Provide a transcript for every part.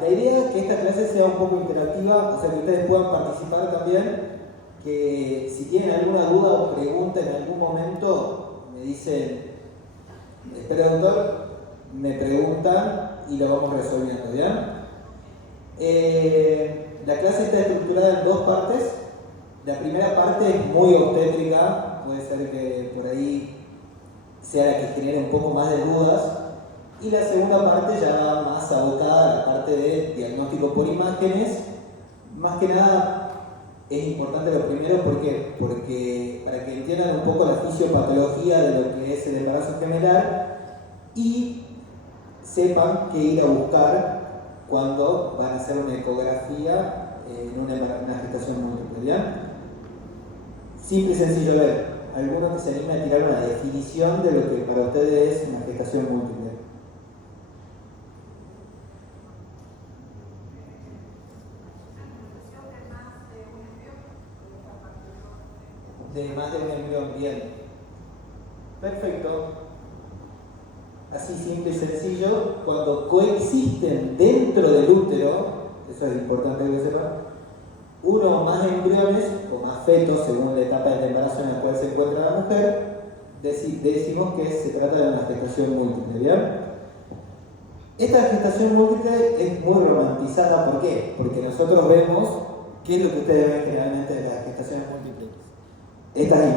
la idea es que esta clase sea un poco interactiva, o sea que ustedes puedan participar también, que si tienen alguna duda o pregunta en algún momento, me dicen, espera doctor, me preguntan y lo vamos resolviendo, ¿bien? La clase está estructurada en dos partes. La primera parte es muy obstétrica, puede ser que por ahí sea la que genere un poco más de dudas, y la segunda parte ya va más abocada a la parte de diagnóstico por imágenes. Más que nada es importante lo primero porque para que entiendan un poco la fisiopatología de lo que es el embarazo gemelar y sepan qué ir a buscar cuando van a hacer una ecografía en una gestación múltiple, ¿bien? Simple y sencillo, a ver, alguno que se anime a tirar una definición de lo que para ustedes es una gestación múltiple. De más de un embrión, bien. Perfecto. Así simple y sencillo, cuando coexisten dentro del útero, eso es importante que lo sepan, uno o más embriones o más fetos, según la etapa del embarazo en la cual se encuentra la mujer, decimos que se trata de una gestación múltiple, ¿bien? Esta gestación múltiple es muy romantizada, ¿por qué? Porque nosotros vemos, ¿qué es lo que ustedes ven generalmente de las gestaciones múltiples? Estas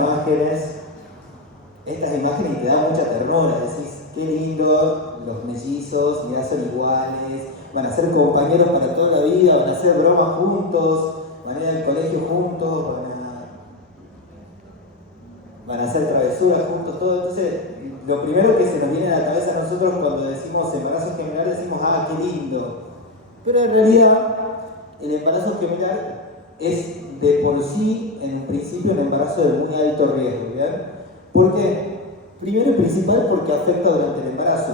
imágenes te dan mucha ternura, decís, qué lindo, los mellizos, ya son iguales, van a ser compañeros para toda la vida, van a hacer bromas juntos, van a ir al colegio juntos, van a hacer travesuras juntos, todo. Entonces, lo primero que se nos viene a la cabeza a nosotros cuando decimos embarazo gemelar, decimos, ah, qué lindo. Pero en realidad, el embarazo gemelar es de por sí, en principio, un embarazo de muy alto riesgo, ¿bien? ¿Por qué? Primero y principal porque afecta durante el embarazo.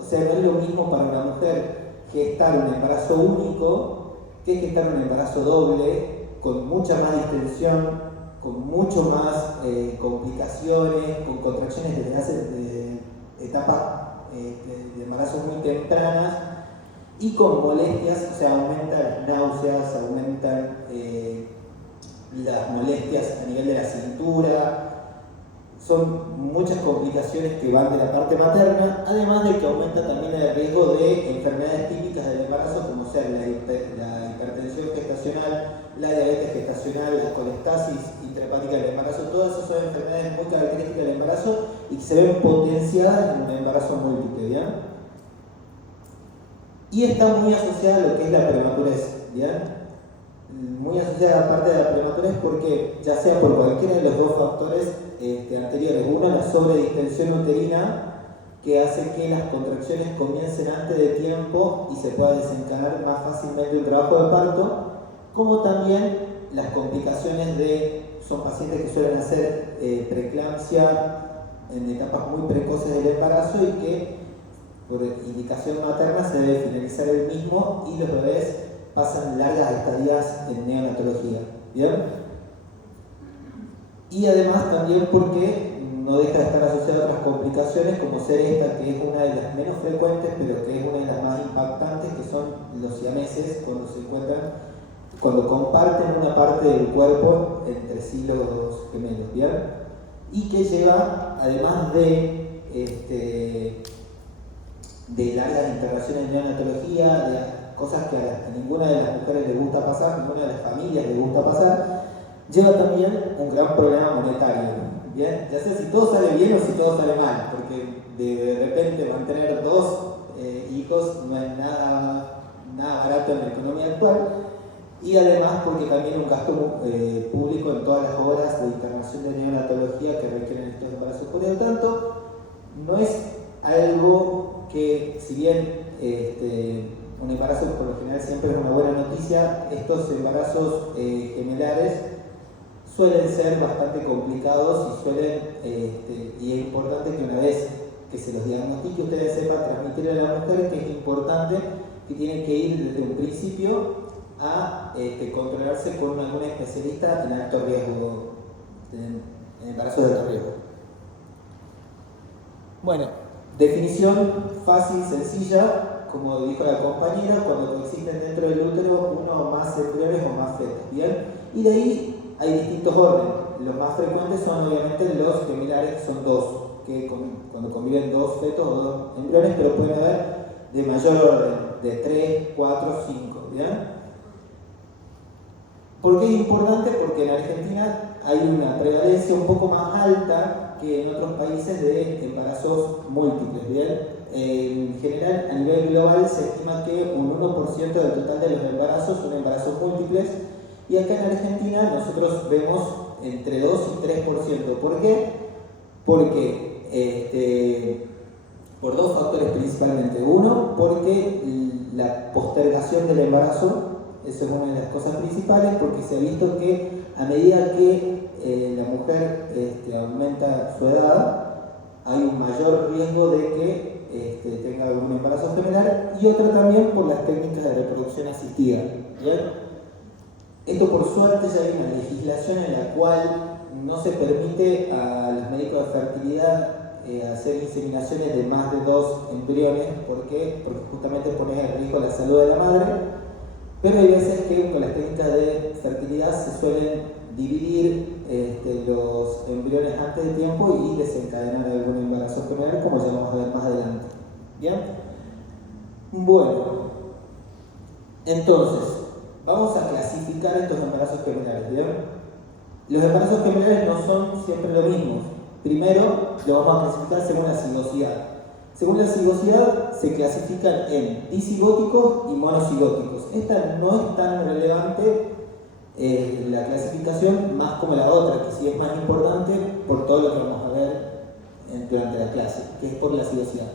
O sea, no es lo mismo para una mujer gestar un embarazo único que gestar un embarazo doble, con mucha más distensión, con mucho más complicaciones, con contracciones desde hace etapas de embarazo muy tempranas y con molestias, o sea, aumentan las náuseas, aumentan las molestias a nivel de la cintura. Son muchas complicaciones que van de la parte materna, además de que aumenta también el riesgo de enfermedades típicas del embarazo, como sea la hipertensión gestacional, la diabetes gestacional, la colestasis intrahepática del embarazo. Todas esas son enfermedades muy características del embarazo y que se ven potenciadas en un embarazo múltiple, ¿bien? Y está muy asociada a lo que es la prematurez, ¿bien? Muy asociada a la parte de la prematurez porque, ya sea por cualquiera de los dos factores anteriores, uno, la sobredistensión uterina, que hace que las contracciones comiencen antes de tiempo y se pueda desencadenar más fácilmente un trabajo de parto, como también las complicaciones son pacientes que suelen hacer preeclampsia en etapas muy precoces del embarazo y que por indicación materna se debe finalizar el mismo y los bebés pasan largas estadías en neonatología, ¿bien? Y además también porque no deja de estar asociada a otras complicaciones como ser esta, que es una de las menos frecuentes pero que es una de las más impactantes, que son los siameses cuando comparten una parte del cuerpo entre sí los gemelos, ¿bien? Y que lleva, además de largas internaciones en neonatología, de cosas que a ninguna de las mujeres les gusta pasar, ninguna de las familias les gusta pasar, lleva también un gran problema monetario, ¿bien? Ya sé si todo sale bien o si todo sale mal, porque de repente mantener dos hijos no es nada barato en la economía actual, y además porque también un gasto público en todas las horas de internación de neonatología que requieren estos embarazos. Por lo tanto, no es algo que, si bien un embarazo por lo general siempre es una buena noticia, estos embarazos gemelares suelen ser bastante complicados y es importante que una vez que se los diagnostique ustedes sepan transmitirle a la mujer que es importante, que tienen que ir desde un principio a controlarse con algún especialista en alto riesgo, en embarazos de alto riesgo. Bueno, definición fácil, sencilla, como dijo la compañera, cuando coexisten embriones o más fetos, ¿bien? Y de ahí hay distintos órdenes. Los más frecuentes son obviamente los gemellares, que son dos, que cuando conviven dos fetos o dos embriones, pero pueden haber de mayor orden, de 3, 4, 5, ¿bien? ¿Por qué es importante? Porque en Argentina hay una prevalencia un poco más alta que en otros países de embarazos múltiples, ¿bien? En general, a nivel global, se estima que un 1% del total de los embarazos son embarazos múltiples, y acá en Argentina nosotros vemos entre 2 y 3%. ¿Por qué? Porque por dos factores principalmente. Uno, porque la postergación del embarazo, eso es una de las cosas principales, porque se ha visto que a medida que la mujer aumenta su edad, hay un mayor riesgo de que tenga algún embarazo gemelar, y otro también por las técnicas de reproducción asistida, ¿bien? Esto, por suerte, ya hay una legislación en la cual no se permite a los médicos de fertilidad hacer inseminaciones de más de 2 embriones. ¿Por qué? Porque justamente pone en riesgo la salud de la madre. Pero hay veces que con las técnicas de fertilidad se suelen dividir los embriones antes de tiempo y desencadenar algún embarazo gemelar, como ya vamos a ver más adelante. ¿Bien? Bueno, entonces, vamos a clasificar estos embarazos gemelares, ¿bien? Los embarazos gemelares no son siempre lo mismo. Primero, lo vamos a clasificar según la cigosidad. Según la cigosidad, se clasifican en disigóticos y monocigóticos. Esta no es tan relevante la clasificación, más como la otra, que sí es más importante por todo lo que vamos a ver durante la clase, que es por la cigosidad,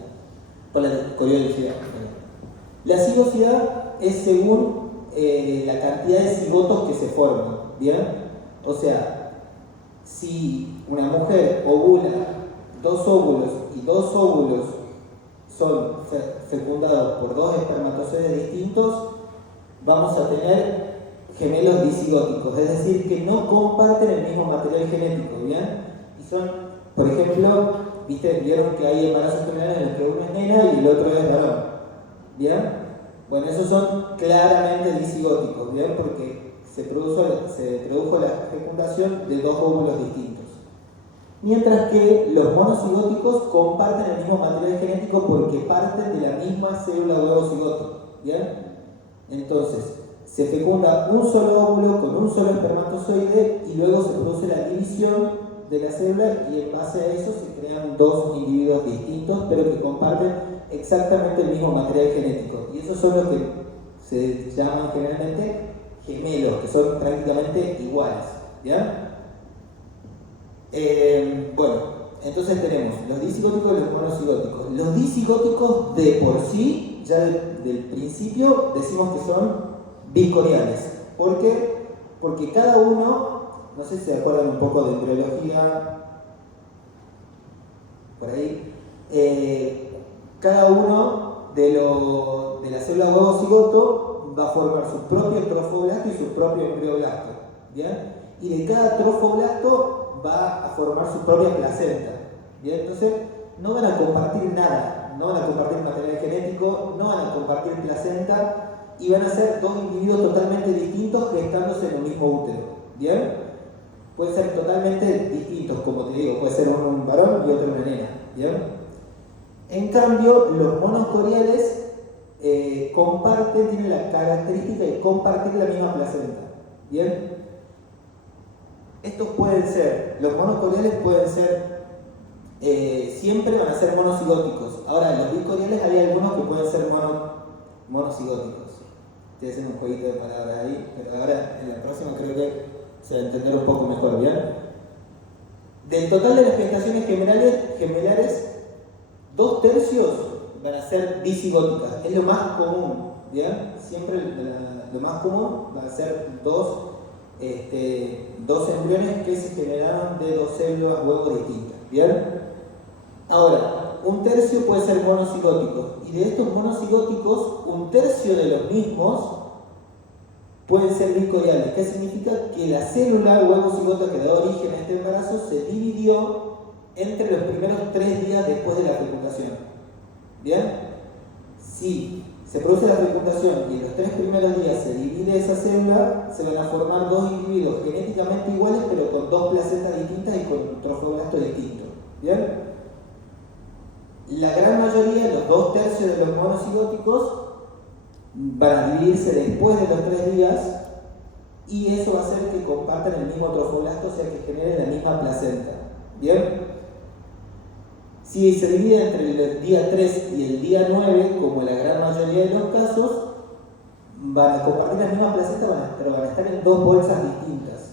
por la coriología. La cigosidad es según la cantidad de cigotos que se forman, ¿bien? O sea, si una mujer ovula 2 óvulos y 2 óvulos son fecundados por 2 espermatozoides distintos, vamos a tener gemelos disigóticos, es decir, que no comparten el mismo material genético, ¿bien? Y son, por ejemplo, vieron que hay embarazos gemelares en los que uno es nena y el otro es varón, ¿bien? Bueno, esos son claramente disigóticos, ¿bien? Porque se produjo la fecundación de 2 óvulos distintos. Mientras que los monocigóticos comparten el mismo material genético porque parten de la misma célula huevo cigoto, ¿bien? Entonces, se fecunda un solo óvulo con un solo espermatozoide y luego se produce la división de la célula, y en base a eso se crean 2 individuos distintos, pero que comparten exactamente el mismo material genético. Y esos son los que se llaman generalmente gemelos, que son prácticamente iguales, ¿ya? Bueno, entonces tenemos los disigóticos y los monocigóticos. Los disigóticos de por sí, ya del principio, decimos que son bicoriales. ¿Por qué? Porque cada uno, no sé si se acuerdan un poco de embriología, por ahí, cada uno de la célula huevo cigoto va a formar su propio trofoblasto y su propio embrioblasto, ¿bien? Y de cada trofoblasto va a formar su propia placenta, ¿bien? Entonces no van a compartir nada, no van a compartir material genético, no van a compartir placenta, y van a ser 2 individuos totalmente distintos gestándose en el mismo útero, ¿bien? Pueden ser totalmente distintos, como te digo, puede ser un varón y otro una nena, ¿bien? En cambio, los monoscoriales tienen la característica de compartir la misma placenta, ¿bien? Estos pueden ser, los monocoriales pueden ser, siempre van a ser monocigóticos. Ahora, los bicoriales hay algunos que pueden ser monocigóticos. Estoy haciendo un jueguito de palabras ahí, pero ahora en la próxima creo que se va a entender un poco mejor, ¿bien? Del total de las gestaciones gemelares, 2/3 van a ser disigóticas. Es lo más común, ¿bien? Siempre lo más común va a ser dos embriones que se generaron de 2 células huevo distintas, ¿bien? Ahora, 1/3 puede ser monocigótico, y de estos monocigóticos, 1/3 de los mismos pueden ser bicoriales. ¿Qué significa? Que la célula huevo cigoto que da origen a este embarazo se dividió entre los primeros 3 días después de la fecundación, ¿bien? Si se produce la fecundación y en los 3 primeros días se divide esa célula, se van a formar 2 individuos genéticamente iguales, pero con 2 placentas distintas y con un trofoblasto distinto. ¿Bien? La gran mayoría, los 2/3 de los monocigóticos, van a dividirse después de los 3 días y eso va a hacer que compartan el mismo trofoblasto, o sea que generen la misma placenta. ¿Bien? Si se divide entre el día 3 y el día 9, como en la gran mayoría de los casos, van a compartir la misma placenta, pero van a estar en 2 bolsas distintas.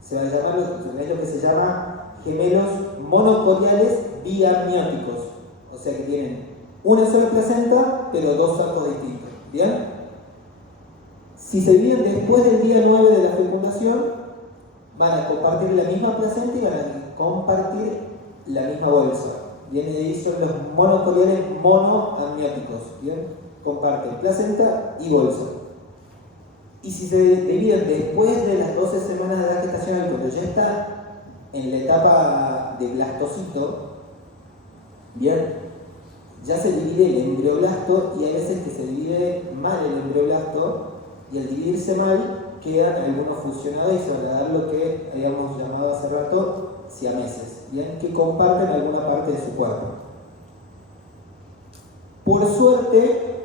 Se va a llamar, es lo que se llama gemelos monocoriales biamnióticos. O sea que tienen una sola placenta, pero 2 sacos distintos. ¿Bien? Si se dividen después del día 9 de la fecundación, van a compartir la misma placenta y van a compartir la misma bolsa. Bien, y ahí son los monocoriales monoamnióticos. Bien, comparten placenta y bolsa. Y si se dividen después de las 12 semanas de edad gestacional, cuando ya está en la etapa de blastocito, bien, ya se divide el embrioblasto y hay veces que se divide mal el embrioblasto y al dividirse mal quedan algunos fusionados y se van a dar lo que habíamos llamado hace rato siameses, bien, que comparten alguna parte de su cuerpo. Por suerte,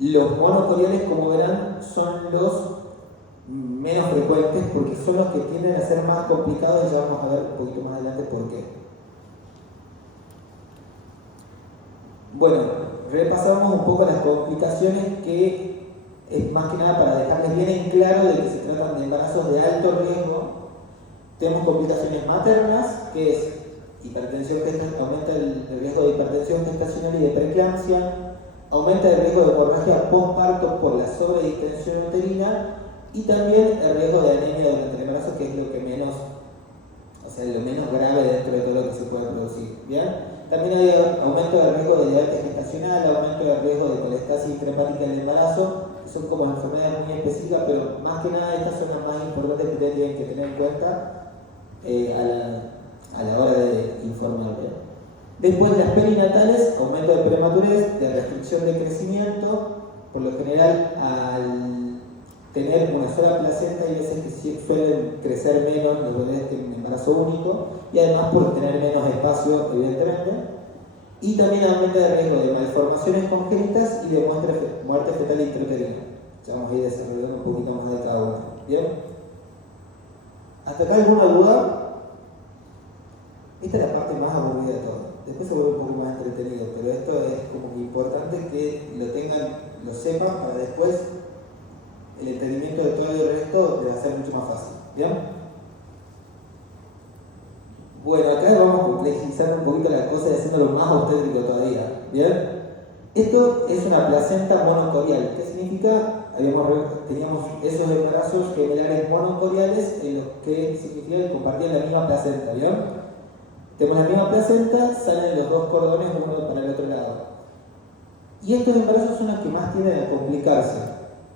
los monocoriales, como verán, son los menos frecuentes porque son los que tienden a ser más complicados y ya vamos a ver un poquito más adelante por qué. Bueno, repasamos un poco las complicaciones que es más que nada para dejarles bien en claro de que se tratan de embarazos de alto riesgo. Tenemos complicaciones maternas, que es hipertensión gestacional, aumenta el riesgo de hipertensión gestacional y de preeclampsia, aumenta el riesgo de hemorragia postparto por la sobredistensión uterina y también el riesgo de anemia durante el embarazo, que es lo que menos, o sea, lo menos grave dentro de todo lo que se puede producir. ¿Bien? También hay aumento del riesgo de diabetes gestacional, aumento del riesgo de colestasis intrahepática en el embarazo, que son como enfermedades muy específicas, pero más que nada estas son las más importantes que ustedes tienen que tener en cuenta a la hora de informar. Después las perinatales, aumento de prematurez, de restricción de crecimiento, por lo general al tener una sola placenta hay veces que suelen crecer menos los bebés que en un embarazo único y además por tener menos espacio evidentemente, y también aumenta el riesgo de malformaciones congénitas y de muerte fetal intrauterina. Ya vamos a ir desarrollando un poquito más de cada uno. ¿Bien? ¿Hasta acá alguna duda? Esta es la parte más aburrida de todo. Después se vuelve un poco más entretenido, pero esto es como importante que lo tengan, lo sepan, para después el entendimiento de todo el resto le va a ser mucho más fácil. ¿Bien? Bueno, acá vamos complejizando un poquito la cosa y haciéndolo más obstétrico todavía. ¿Bien? Esto es una placenta monocorial. ¿Qué significa? Teníamos esos embarazos gemelares monocoriales en los que significa que compartían la misma placenta. ¿Bien? Tenemos la misma placenta, salen los 2 cordones uno para el otro lado. Y estos embarazos son los que más tienden a complicarse.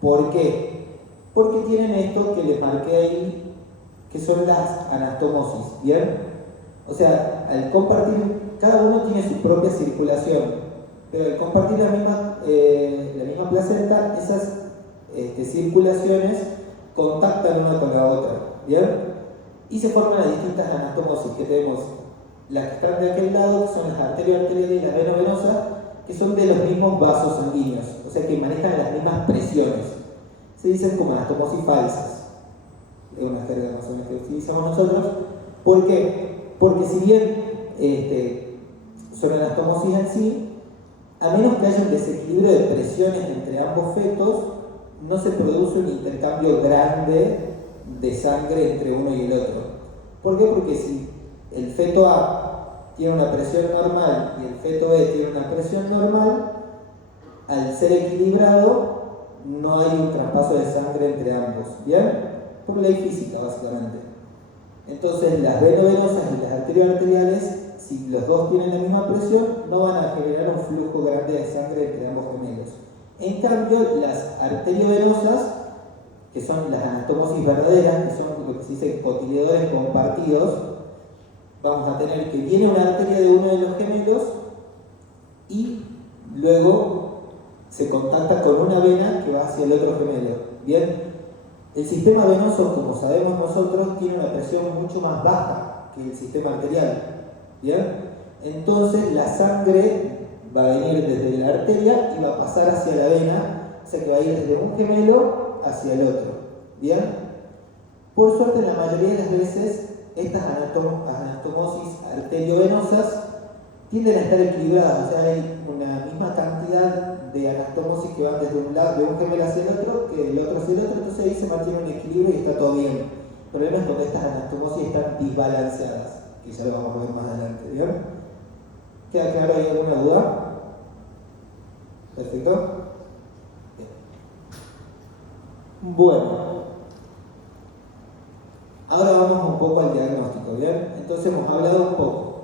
¿Por qué? Porque tienen esto que les marqué ahí, que son las anastomosis. ¿Bien? O sea, al compartir, cada uno tiene su propia circulación, pero al compartir la misma placenta, esas circulaciones contactan una con la otra. ¿Bien? Y se forman las distintas anastomosis que tenemos. Las que están de aquel lado, que son las arterioarteriales y las venovenosas, que son de los mismos vasos sanguíneos, o sea que manejan las mismas presiones. Se dicen como anastomosis falsas. Es una jerga más o menos que utilizamos nosotros. ¿Por qué? Porque si bien son anastomosis en sí, a menos que haya un desequilibrio de presiones entre ambos fetos, no se produce un intercambio grande de sangre entre uno y el otro. ¿Por qué? Porque si el feto A tiene una presión normal y el feto B tiene una presión normal, al ser equilibrado no hay un traspaso de sangre entre ambos. ¿Bien? Por ley física, básicamente. Entonces las venovenosas y las arterioarteriales, si los dos tienen la misma presión, no van a generar un flujo grande de sangre entre ambos gemelos. En cambio, las arteriovenosas, que son las anastomosis verdaderas, que son lo que se dice cotiledores compartidos, vamos a tener que viene una arteria de uno de los gemelos y luego se contacta con una vena que va hacia el otro gemelo. Bien, el sistema venoso, como sabemos nosotros, tiene una presión mucho más baja que el sistema arterial. Bien, entonces la sangre va a venir desde la arteria y va a pasar hacia la vena, o sea que va a ir desde un gemelo hacia el otro. Bien, por suerte la mayoría de las veces estas anastomosis arteriovenosas tienden a estar equilibradas, o sea, hay una misma cantidad de anastomosis que van desde un lado, de un gemelo hacia el otro, que del otro hacia el otro, entonces ahí se mantiene un equilibrio y está todo bien. El problema es cuando estas anastomosis están desbalanceadas, que ya lo vamos a ver más adelante, ¿bien? ¿Queda claro? ¿Hay alguna duda? ¿Perfecto? Bien. Bueno, ahora vamos un poco al diagnóstico, ¿bien? Entonces hemos hablado un poco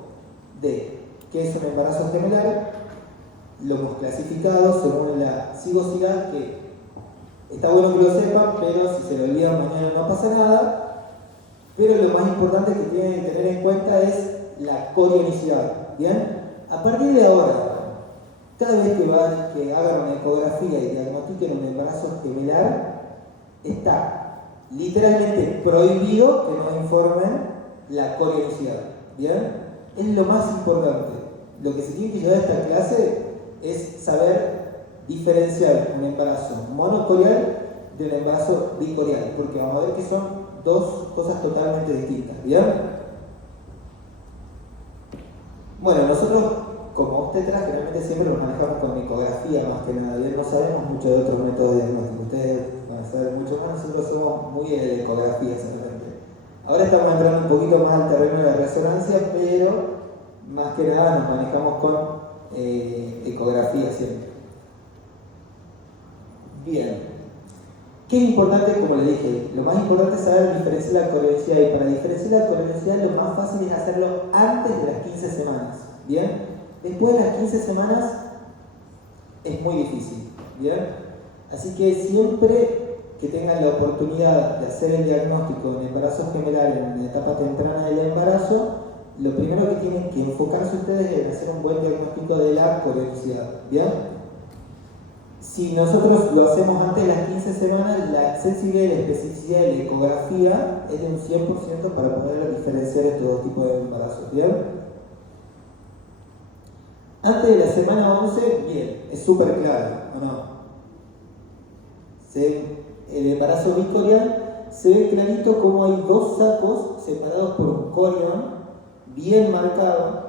de qué es un embarazo gemelar, lo hemos clasificado según la cigosidad, que está bueno que lo sepan, pero si se lo olvidan mañana no pasa nada. Pero lo más importante que tienen que tener en cuenta es la corionicidad, ¿bien? A partir de ahora, cada vez que hagan una ecografía y diagnostiquen un embarazo gemelar, está literalmente prohibido que nos informen la corionicidad, ¿bien? Es lo más importante. Lo que se tiene que llevar a esta clase es saber diferenciar un embarazo monocorial de un embarazo bicorial, porque vamos a ver que son dos cosas totalmente distintas, ¿bien? Bueno, nosotros como obstetras generalmente siempre nos manejamos con ecografía más que nada, ¿bien? No sabemos mucho de otros métodos de diagnóstico, ustedes van a saber mucho más, nosotros somos muy de ecografía solamente. Ahora estamos entrando un poquito más al terreno de la resonancia, pero más que nada nos manejamos con ecografía siempre. Bien, ¿qué es importante? Como le dije, lo más importante es saber diferenciar la corionicidad, y para diferenciar la corionicidad lo más fácil es hacerlo antes de las 15 semanas, ¿bien? Después de las 15 semanas es muy difícil, ¿bien? Así que siempre que tengan la oportunidad de hacer el diagnóstico en embarazo gemelar en la etapa temprana del embarazo, lo primero que tienen que enfocarse ustedes es en hacer un buen diagnóstico de la corionicidad, ¿bien? Si nosotros lo hacemos antes de las 15 semanas, la sensibilidad y la especificidad de la ecografía es de un 100% para poder diferenciar estos dos tipos de embarazos, ¿bien? Antes de la semana 11, bien, es súper claro, ¿o no? El embarazo bicorial se ve clarito como hay dos sacos separados por un corión bien marcado.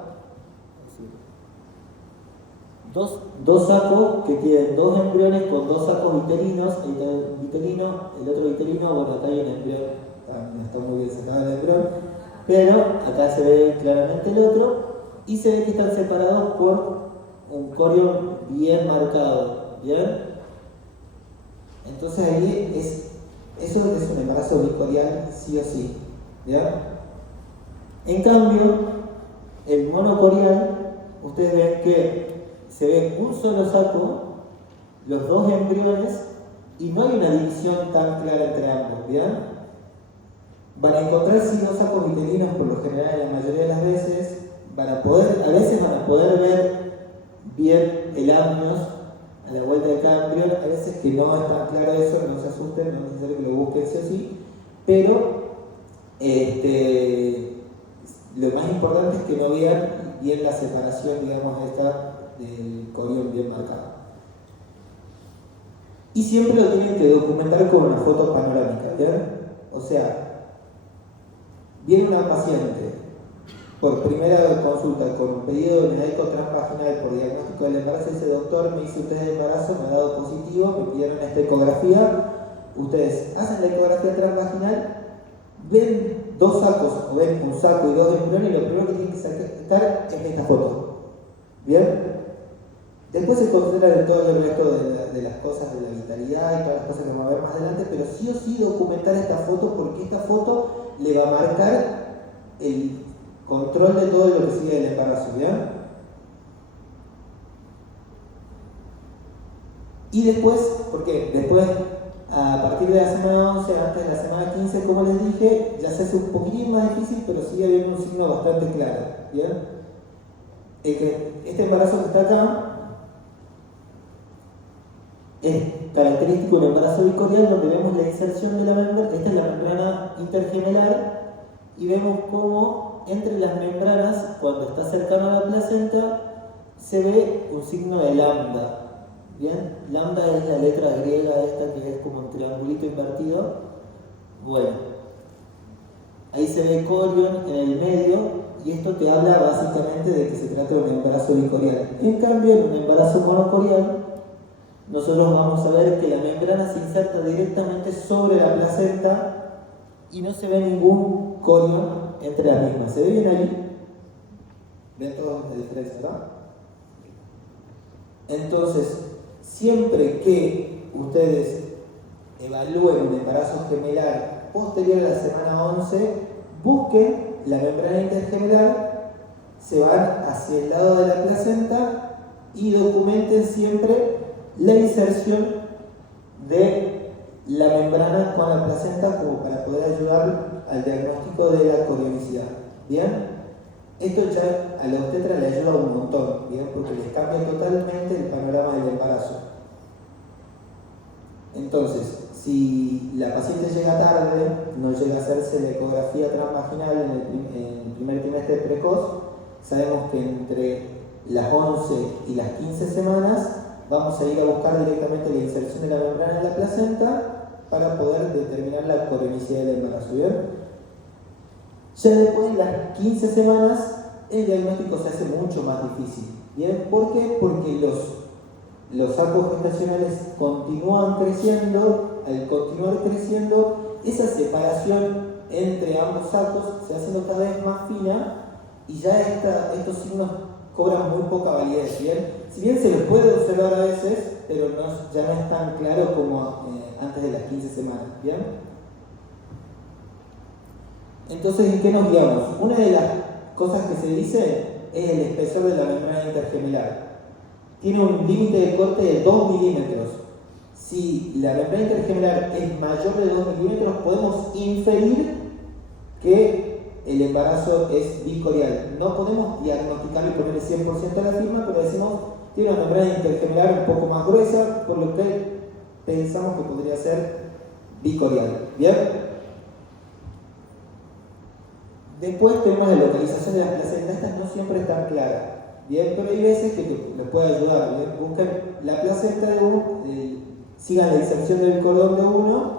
Dos sacos que tienen dos embriones con dos sacos viterinos, ahí está el viterino, el otro viterino, bueno, acá hay un embrión, no está muy bien sacado el embrión, pero acá se ve claramente el otro, y se ve que están separados por un corión bien marcado, ¿bien? Entonces ahí eso es un embarazo bicorial sí o sí, ¿bien? En cambio, el monocorial, ustedes ven que se ve un solo saco, los dos embriones, y no hay una división tan clara entre ambos, ¿bien? Van a encontrar sí dos sacos viterinos por lo general, la mayoría de las veces, a veces van a poder ver bien el amnios a la vuelta de cada embrión, a veces que no es tan claro eso, no se asusten, no es necesario que lo busquen sí o sí, pero lo más importante es que no vean bien la separación, digamos, esta del corión bien marcado. Y siempre lo tienen que documentar con una foto panorámica, ¿bien? O sea, viene una paciente por primera consulta con un pedido de médico transvaginal por diagnóstico del embarazo y dice: doctor, me hice un test de embarazo, me ha dado positivo, me pidieron esta ecografía. Ustedes hacen la ecografía transvaginal, ven dos sacos o ven un saco y dos embriones, y lo primero que tienen que sacar es esta foto, ¿bien? Después se concentran en todo el resto de las cosas de la vitalidad y todas las cosas que vamos a ver más adelante, pero sí o sí documentar esta foto, porque esta foto le va a marcar el control de todo lo que sigue del embarazo, ¿bien? Y después, porque después, a partir de la semana 11, antes de la semana 15, como les dije, ya se hace un poquitín más difícil, pero sigue habiendo un signo bastante claro, ¿bien? Este embarazo que está acá Es característico un embarazo bicorial donde vemos la inserción de la membrana. Esta es la membrana intergemelar y vemos cómo entre las membranas, cuando está cercano a la placenta, se ve un signo de lambda. ¿Bien? Lambda es la letra griega esta que es como un triangulito invertido. Bueno, ahí se ve corion en el medio y esto te habla básicamente de que se trata de un embarazo bicorial. En cambio, en un embarazo monocorial, nosotros vamos a ver que la membrana se inserta directamente sobre la placenta y no se ve ningún corion entre las mismas. ¿Se ve bien ahí? ¿Ven toda la diferencia, verdad? Entonces, siempre que ustedes evalúen un embarazo gemelar posterior a la semana 11, busquen la membrana intergemelar, se van hacia el lado de la placenta y documenten siempre la inserción de la membrana con la placenta como para poder ayudar al diagnóstico de la corionicidad. ¿Bien? Esto ya a la obstetra le ayuda un montón, ¿bien? Porque les cambia totalmente el panorama del embarazo. Entonces, si la paciente llega tarde, no llega a hacerse la ecografía transvaginal en el primer trimestre precoz, sabemos que entre las 11 y las 15 semanas vamos a ir a buscar directamente la inserción de la membrana en la placenta para poder determinar la corionicidad del embarazo. ¿Bien? Ya después de las 15 semanas, el diagnóstico se hace mucho más difícil. ¿Bien? ¿Por qué? Porque los sacos gestacionales continúan creciendo. Al continuar creciendo, esa separación entre ambos sacos se hace cada vez más fina y ya estos signos cobran muy poca validez. ¿Bien? Si bien se los puede observar a veces, pero ya no es tan claro como antes de las 15 semanas. ¿Bien? Entonces, ¿en qué nos guiamos? Una de las cosas que se dice es el espesor de la membrana intergemelar. Tiene un límite de corte de 2 milímetros. Si la membrana intergemelar es mayor de 2 milímetros, podemos inferir que el embarazo es bicorial. No podemos diagnosticar y ponerle 100% a la firma, pero decimos que tiene una membrana intergemelar un poco más gruesa, por lo que pensamos que podría ser bicorial. ¿Bien? Después tenemos la localización de las placentas. Estas no siempre están claras. Bien, pero hay veces que les puede ayudar. ¿Bien? Busquen la placenta de uno, sigan la inserción del cordón de uno,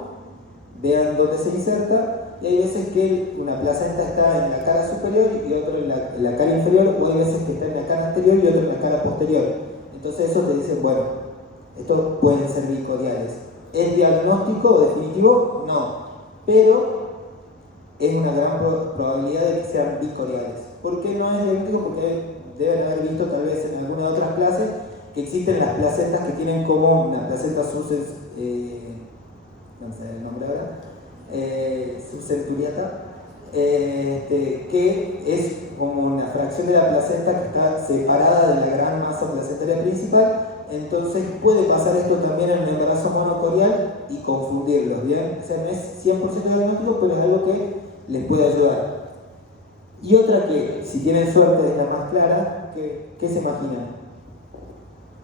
vean dónde se inserta, y hay veces que una placenta está en la cara superior y otra en la cara inferior, o hay veces que está en la cara anterior y otra en la cara posterior. Entonces eso te dicen, bueno, estos pueden ser bicoriales. ¿Es diagnóstico definitivo? No. Pero es una gran probabilidad de que sean bicoriales. ¿Por qué no es diagnóstico? Porque deben haber visto tal vez en alguna de otras clases que existen las placentas que tienen como una placenta subcenturiata, no sé el nombre ahora, subcenturiata, que es como una fracción de la placenta que está separada de la gran masa placentaria principal. Entonces puede pasar esto también en el embarazo monocorial y confundirlos, ¿bien? O sea, no es 100% diagnóstico, pero es algo que les puede ayudar. Y otra que, si tienen suerte, es la más clara, ¿qué se imaginan?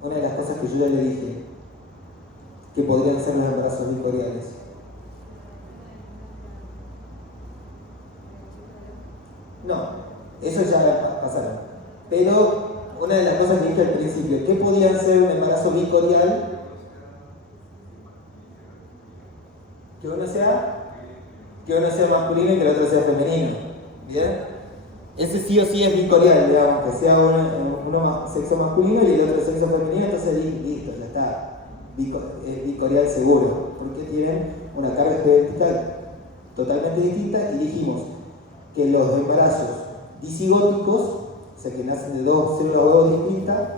Una de las cosas que yo ya le dije, que podrían ser los embarazos bicoriales. No, eso ya pasaron. Pero una de las cosas que dije al principio, ¿qué podían ser un embarazo bicorial? Que uno sea masculino y que el otro sea femenino. ¿Bien? Ese sí o sí es bicorial, digamos, que sea uno sexo masculino y el otro sexo femenino, entonces listo, ya está. Es bicorial seguro, porque tienen una carga genética totalmente distinta y dijimos que los embarazos disigóticos, o sea que nacen de dos células de huevos distintas,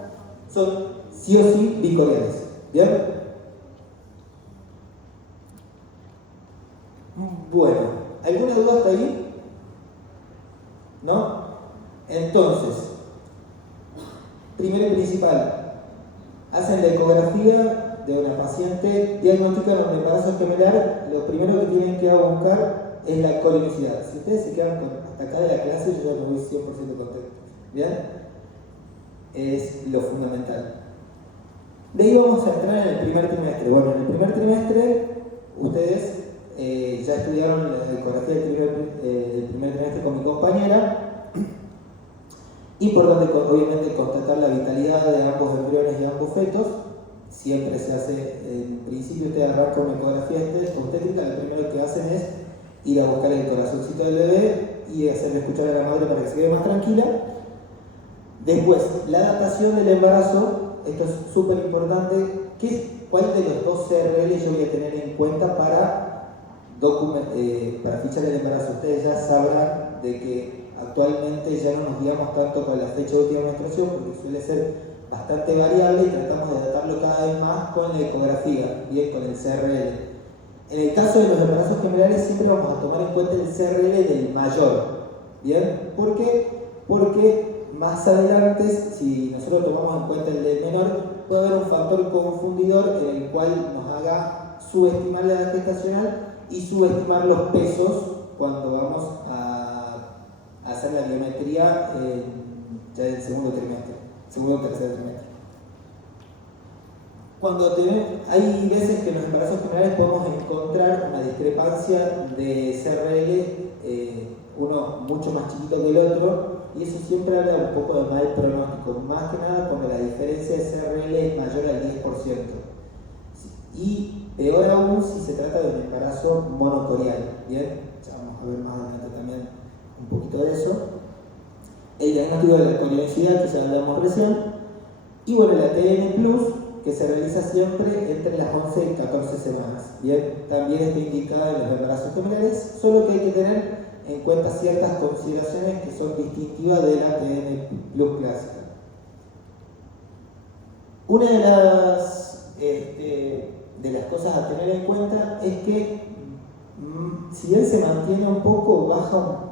son sí o sí bicoriales. ¿Bien? Bueno, ¿alguna duda hasta ahí? ¿No? Entonces, primero y principal, hacen la ecografía de una paciente, diagnostican un embarazo gemelar, lo primero que tienen que buscar es la corionicidad. Si ustedes se quedan hasta acá de la clase, yo ya me voy 100% contento. ¿Bien? Es lo fundamental. De ahí vamos a entrar en el primer trimestre. Bueno, en el primer trimestre ustedes ya estudiaron la ecografía del primer trimestre con mi compañera. Importante, obviamente, constatar la vitalidad de ambos embriones y ambos fetos. Siempre se hace, en principio ustedes arrancan una ecografía obstétrica, lo primero que hacen es ir a buscar el corazoncito del bebé y hacerle escuchar a la madre para que se quede más tranquila. Después, la datación del embarazo, esto es súper importante. ¿Cuál de los dos CRL yo voy a tener en cuenta para fichar el embarazo? Ustedes ya sabrán de que actualmente ya no nos guiamos tanto con la fecha de última menstruación porque suele ser bastante variable y tratamos de datarlo cada vez más con la ecografía, bien, con el CRL. En el caso de los embarazos generales siempre vamos a tomar en cuenta el CRL del mayor, ¿bien? ¿Por qué? Porque más adelante, si nosotros tomamos en cuenta el del menor, puede haber un factor confundidor en el cual nos haga subestimar la edad gestacional y subestimar los pesos cuando vamos a hacer la biometría ya del segundo o tercer trimestre. Hay veces que en los embarazos generales podemos encontrar una discrepancia de CRL, uno mucho más chiquito que el otro, y eso siempre habla un poco de mal pronóstico, más que nada cuando la diferencia de CRL es mayor al 10%. Y peor aún si se trata de un embarazo monocorial. Bien, ya vamos a ver más adelante también un poquito de eso. El diagnóstico de la corionicidad que ya hablamos recién. Y bueno, el ATN Plus, que se realiza siempre entre las 11 y 14 semanas. Bien, también está indicada en los embarazos generales, solo que hay que tener en cuenta ciertas consideraciones que son distintivas del ATN Plus clásica. Una de las cosas a tener en cuenta es que si bien se mantiene un poco, baja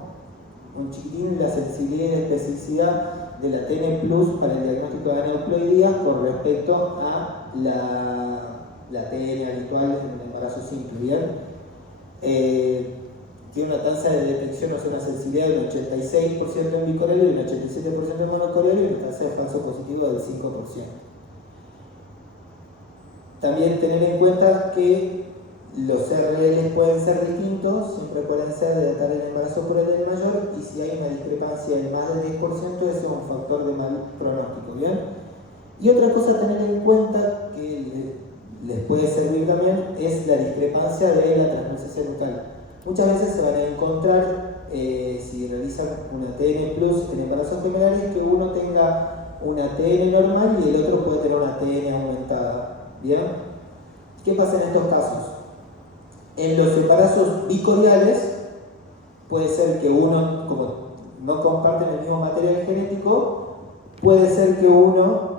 un chiquitín la sensibilidad y la especificidad del ATN Plus para el diagnóstico de aneuploidía con respecto a la ATN habitual en el embarazo simple, ¿bien? Tiene una tasa de detección, o sea, una sensibilidad del 86% en bicorelio y un 87% en monocorelio y una tasa de falso positivo del 5%. También tener en cuenta que los CRL pueden ser distintos, siempre pueden ser de datar el embarazo por el del mayor, y si hay una discrepancia de más del 10%, eso es un factor de mal pronóstico, ¿bien? Y otra cosa a tener en cuenta que les puede servir también es la discrepancia de la translucencia nucal. Muchas veces se van a encontrar, si realizan un ATN Plus en embarazos generales, que uno tenga un ATN normal y el otro puede tener una ATN aumentada, ¿bien? ¿Qué pasa en estos casos? En los embarazos bicoriales puede ser que uno, como no comparten el mismo material genético, puede ser que uno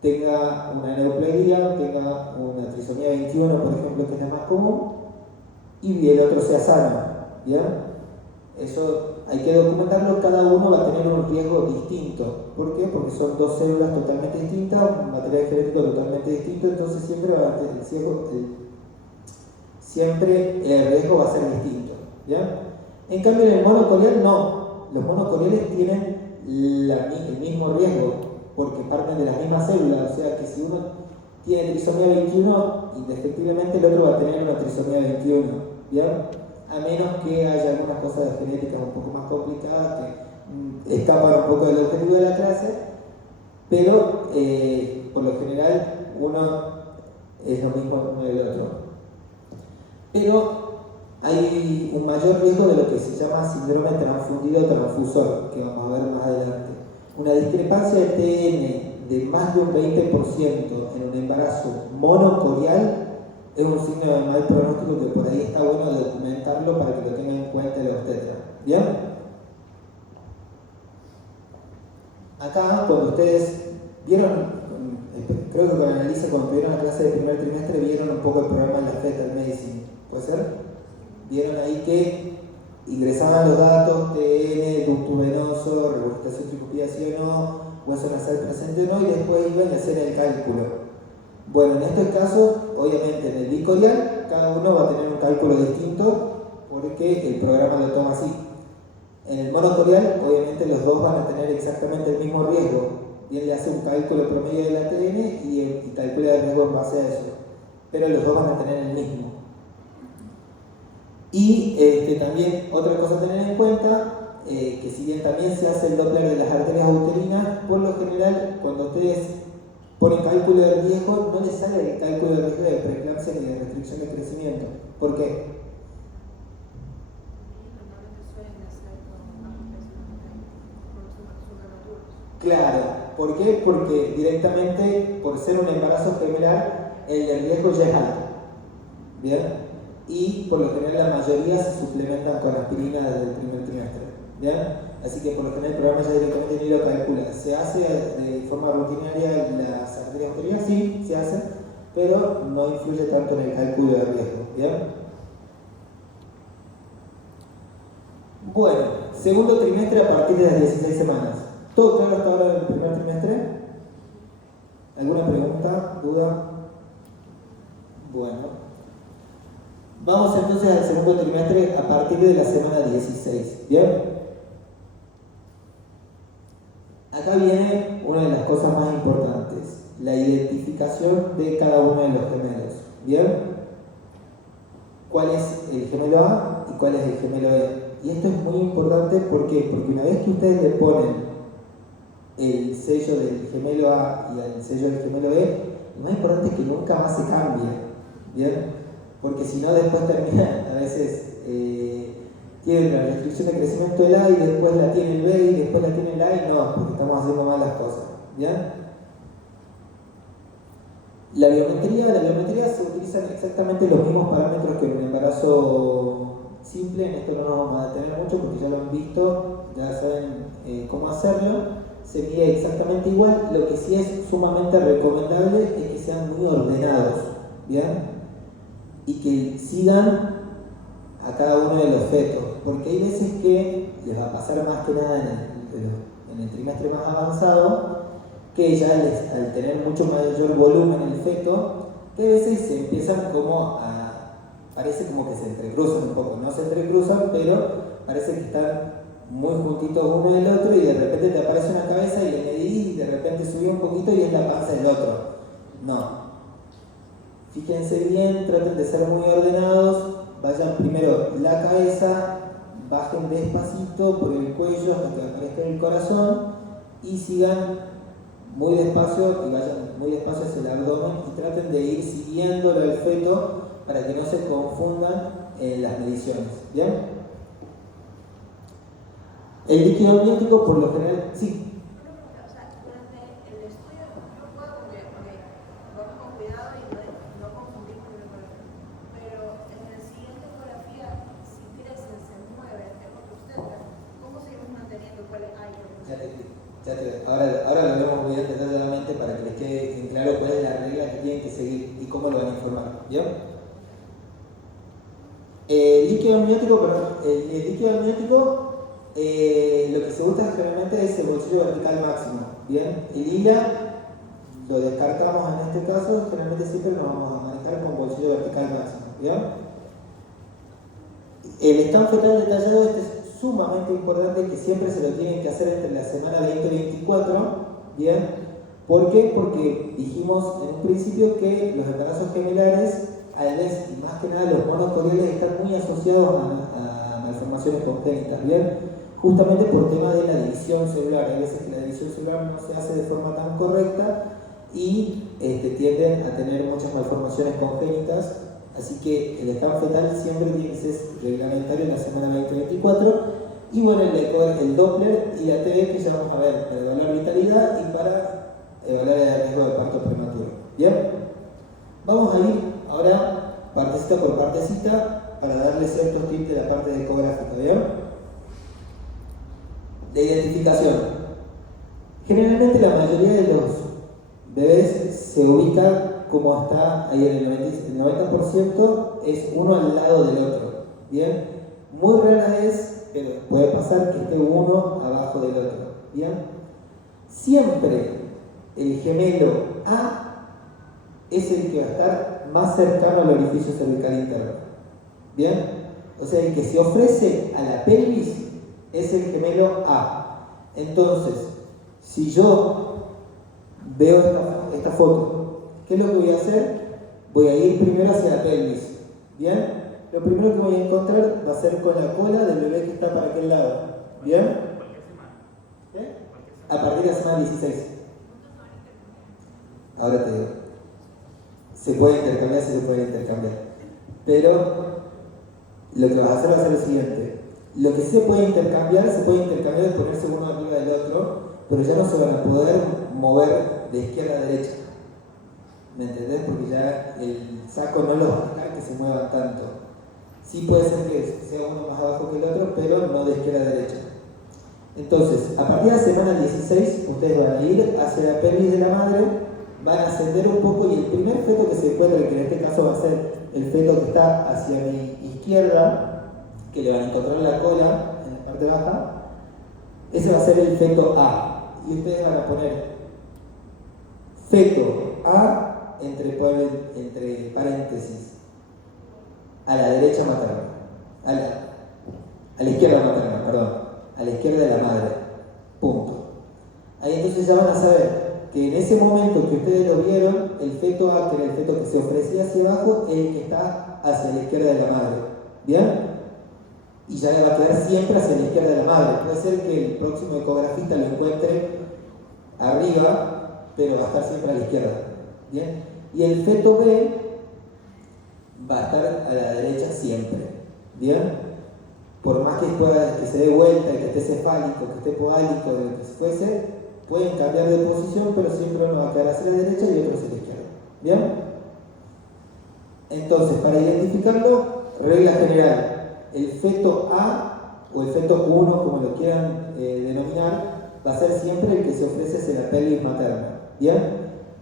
tenga una aneuploidía, tenga una trisomía 21, por ejemplo, que es la más común, y el otro sea sano, ¿bien? Eso hay que documentarlo, cada uno va a tener un riesgo distinto. ¿Por qué? Porque son dos células totalmente distintas, un material genético totalmente distinto, entonces siempre el riesgo va a ser distinto, ¿bien? En cambio en el monocorial no, los monocoriales tienen el mismo riesgo, porque parten de las mismas células, o sea que si uno tiene trisomía 21, indefectiblemente el otro va a tener una trisomía 21, ¿bien? A menos que haya algunas cosas genéticas un poco más complicadas que escapan un poco del objetivo de la clase, pero por lo general uno es lo mismo uno del otro. Pero hay un mayor riesgo de lo que se llama síndrome transfundido transfusor, que vamos a ver más adelante. Una discrepancia de TN de más de un 20% en un embarazo monocorial es un signo de mal pronóstico que por ahí está bueno documentarlo para que lo tengan en cuenta el obstetra. ¿Bien? Acá, cuando ustedes vieron, creo que con Annalisa, cuando tuvieron la clase de primer trimestre, vieron un poco el programa de la Fetal Medicine. ¿Puede ser? Vieron ahí que ingresaban los datos, TN, ducto venoso, regurgitación tricopía sí o no, hueso nasal presente o no, y después iban a hacer el cálculo. Bueno, en estos casos, obviamente en el bicorial, cada uno va a tener un cálculo distinto porque el programa lo toma así. En el monocorial, obviamente los dos van a tener exactamente el mismo riesgo, Bien, le hace un cálculo promedio del ATN y calcula el riesgo en base a eso. Pero los dos van a tener el mismo. Y también otra cosa a tener en cuenta, que si bien también se hace el Doppler de las arterias uterinas, por lo general cuando ustedes ponen cálculo de riesgo, no les sale el cálculo de riesgo de preeclampsia ni de restricción de crecimiento. ¿Por qué? Claro, ¿por qué? Porque directamente, por ser un embarazo gemelar, el de riesgo ya es alto. ¿Bien? Y por lo general la mayoría se suplementan con aspirina desde el primer trimestre. ¿Bien? Así que por lo general el programa ya directamente ni lo calcula. ¿Se hace de forma rutinaria las arterias uterinas? Sí, se hace, pero no influye tanto en el cálculo de riesgo. ¿Bien? Bueno, segundo trimestre a partir de las 16 semanas. ¿Todo claro hasta ahora del primer trimestre? ¿Alguna pregunta? ¿Duda? Bueno. Vamos entonces al segundo trimestre a partir de la semana 16. ¿Bien? Acá viene una de las cosas más importantes, la identificación de cada uno de los gemelos. ¿Bien? ¿Cuál es el gemelo A y cuál es el gemelo B? Y esto es muy importante, ¿por qué? Porque una vez que ustedes le ponen el sello del gemelo A y el sello del gemelo B, lo más importante es que nunca más se cambie. ¿Bien? Porque si no, después termina, a veces tiene la restricción de crecimiento del A y después la tiene el B y después la tiene el A y no, porque estamos haciendo mal las cosas. ¿Bien? La biometría se utilizan exactamente los mismos parámetros que en un embarazo simple. En esto no nos vamos a detener mucho porque ya lo han visto, ya saben cómo hacerlo. Se mide exactamente igual. Lo que sí es sumamente recomendable es que sean muy ordenados. ¿Bien? Y que sigan a cada uno de los fetos, porque hay veces que les va a pasar más que nada en el trimestre más avanzado, que ya al tener mucho mayor volumen el feto, que a veces se empiezan parece como que se entrecruzan un poco, no se entrecruzan, pero parece que están muy juntitos uno del otro y de repente te aparece una cabeza y le medís y de repente subió un poquito y es la panza del otro. No. Fíjense bien, traten de ser muy ordenados, vayan primero la cabeza, bajen despacito por el cuello hasta que aparezca el corazón y sigan muy despacio y vayan muy despacio hacia el abdomen y traten de ir siguiéndolo al feto para que no se confundan en las mediciones. ¿Bien? El líquido amniótico por lo general, sí. Ahora lo vemos muy detalladamente para que les quede en claro cuál es la regla que tienen que seguir y cómo lo van a informar. ¿Bien? El líquido amniótico, lo que se usa generalmente es el bolsillo vertical máximo. ¿Bien? El ILA lo descartamos en este caso, generalmente siempre nos vamos a manejar con bolsillo vertical máximo. ¿Bien? El scan fetal detallado es sumamente importante, que siempre se lo tienen que hacer entre la semana 20 y 24, ¿bien? ¿Por qué? Porque dijimos en un principio que los embarazos gemelares, a veces, y más que nada los monocoriales, están muy asociados a malformaciones congénitas, ¿bien? Justamente por tema de la división celular. Hay veces que la división celular no se hace de forma tan correcta y tienden a tener muchas malformaciones congénitas. Así que el scan fetal siempre tiene que ser reglamentario en la semana 20-24. Y bueno, el Doppler y la TB, que ya vamos a ver para evaluar vitalidad y para evaluar el riesgo de parto prematuro. ¿Bien? Vamos a ir ahora partecita por partecita para darles ciertos tips de la parte ecográfica. ¿Bien? De identificación. Generalmente la mayoría de los bebés se ubica como está ahí en el 90% es uno al lado del otro. ¿Bien? Muy rara es, pero puede pasar que esté uno abajo del otro. ¿Bien? Siempre el gemelo A es el que va a estar más cercano al orificio cervical interno. ¿Bien? O sea, el que se ofrece a la pelvis es el gemelo A. Entonces, si yo veo esta foto. ¿Qué es lo que voy a hacer? Voy a ir primero hacia la pelvis. ¿Bien? Lo primero que voy a encontrar va a ser con la cola del bebé que está para aquel lado. ¿Bien? ¿Qué? A partir de la semana 16. Ahora te digo. Se puede intercambiar, sí se puede intercambiar. Pero lo que vas a hacer va a ser lo siguiente. Lo que sí se puede intercambiar es ponerse uno arriba del otro, pero ya no se van a poder mover de izquierda a derecha. ¿Me entendés? Porque ya el saco no los va a dejar que se muevan tanto. Sí puede ser que sea uno más abajo que el otro, pero no de izquierda a derecha. Entonces, a partir de la semana 16, ustedes van a ir hacia la pelvis de la madre, van a ascender un poco y el primer feto que se encuentra, que en este caso va a ser el feto que está hacia mi izquierda, que le van a encontrar la cola en la parte baja, ese va a ser el feto A. Y ustedes van a poner feto A entre paréntesis a la derecha materna, a la izquierda materna, perdón, a la izquierda de la madre, punto. Ahí entonces ya van a saber que en ese momento que ustedes lo vieron, el feto A, que era el feto que se ofrecía hacia abajo, es el que está hacia la izquierda de la madre, ¿bien? Y ya va a quedar siempre hacia la izquierda de la madre. Puede ser que el próximo ecografista lo encuentre arriba, pero va a estar siempre a la izquierda, ¿bien? Y el feto B va a estar a la derecha siempre, ¿bien? Por más que se dé vuelta, que esté cefálico, que esté poálico, de lo que fuese, pueden cambiar de posición, pero siempre uno va a quedar hacia la derecha y otro hacia la izquierda, ¿bien? Entonces, para identificarlo, regla general, el feto A o el feto 1, como lo quieran denominar, va a ser siempre el que se ofrece hacia la pelvis materna, ¿bien?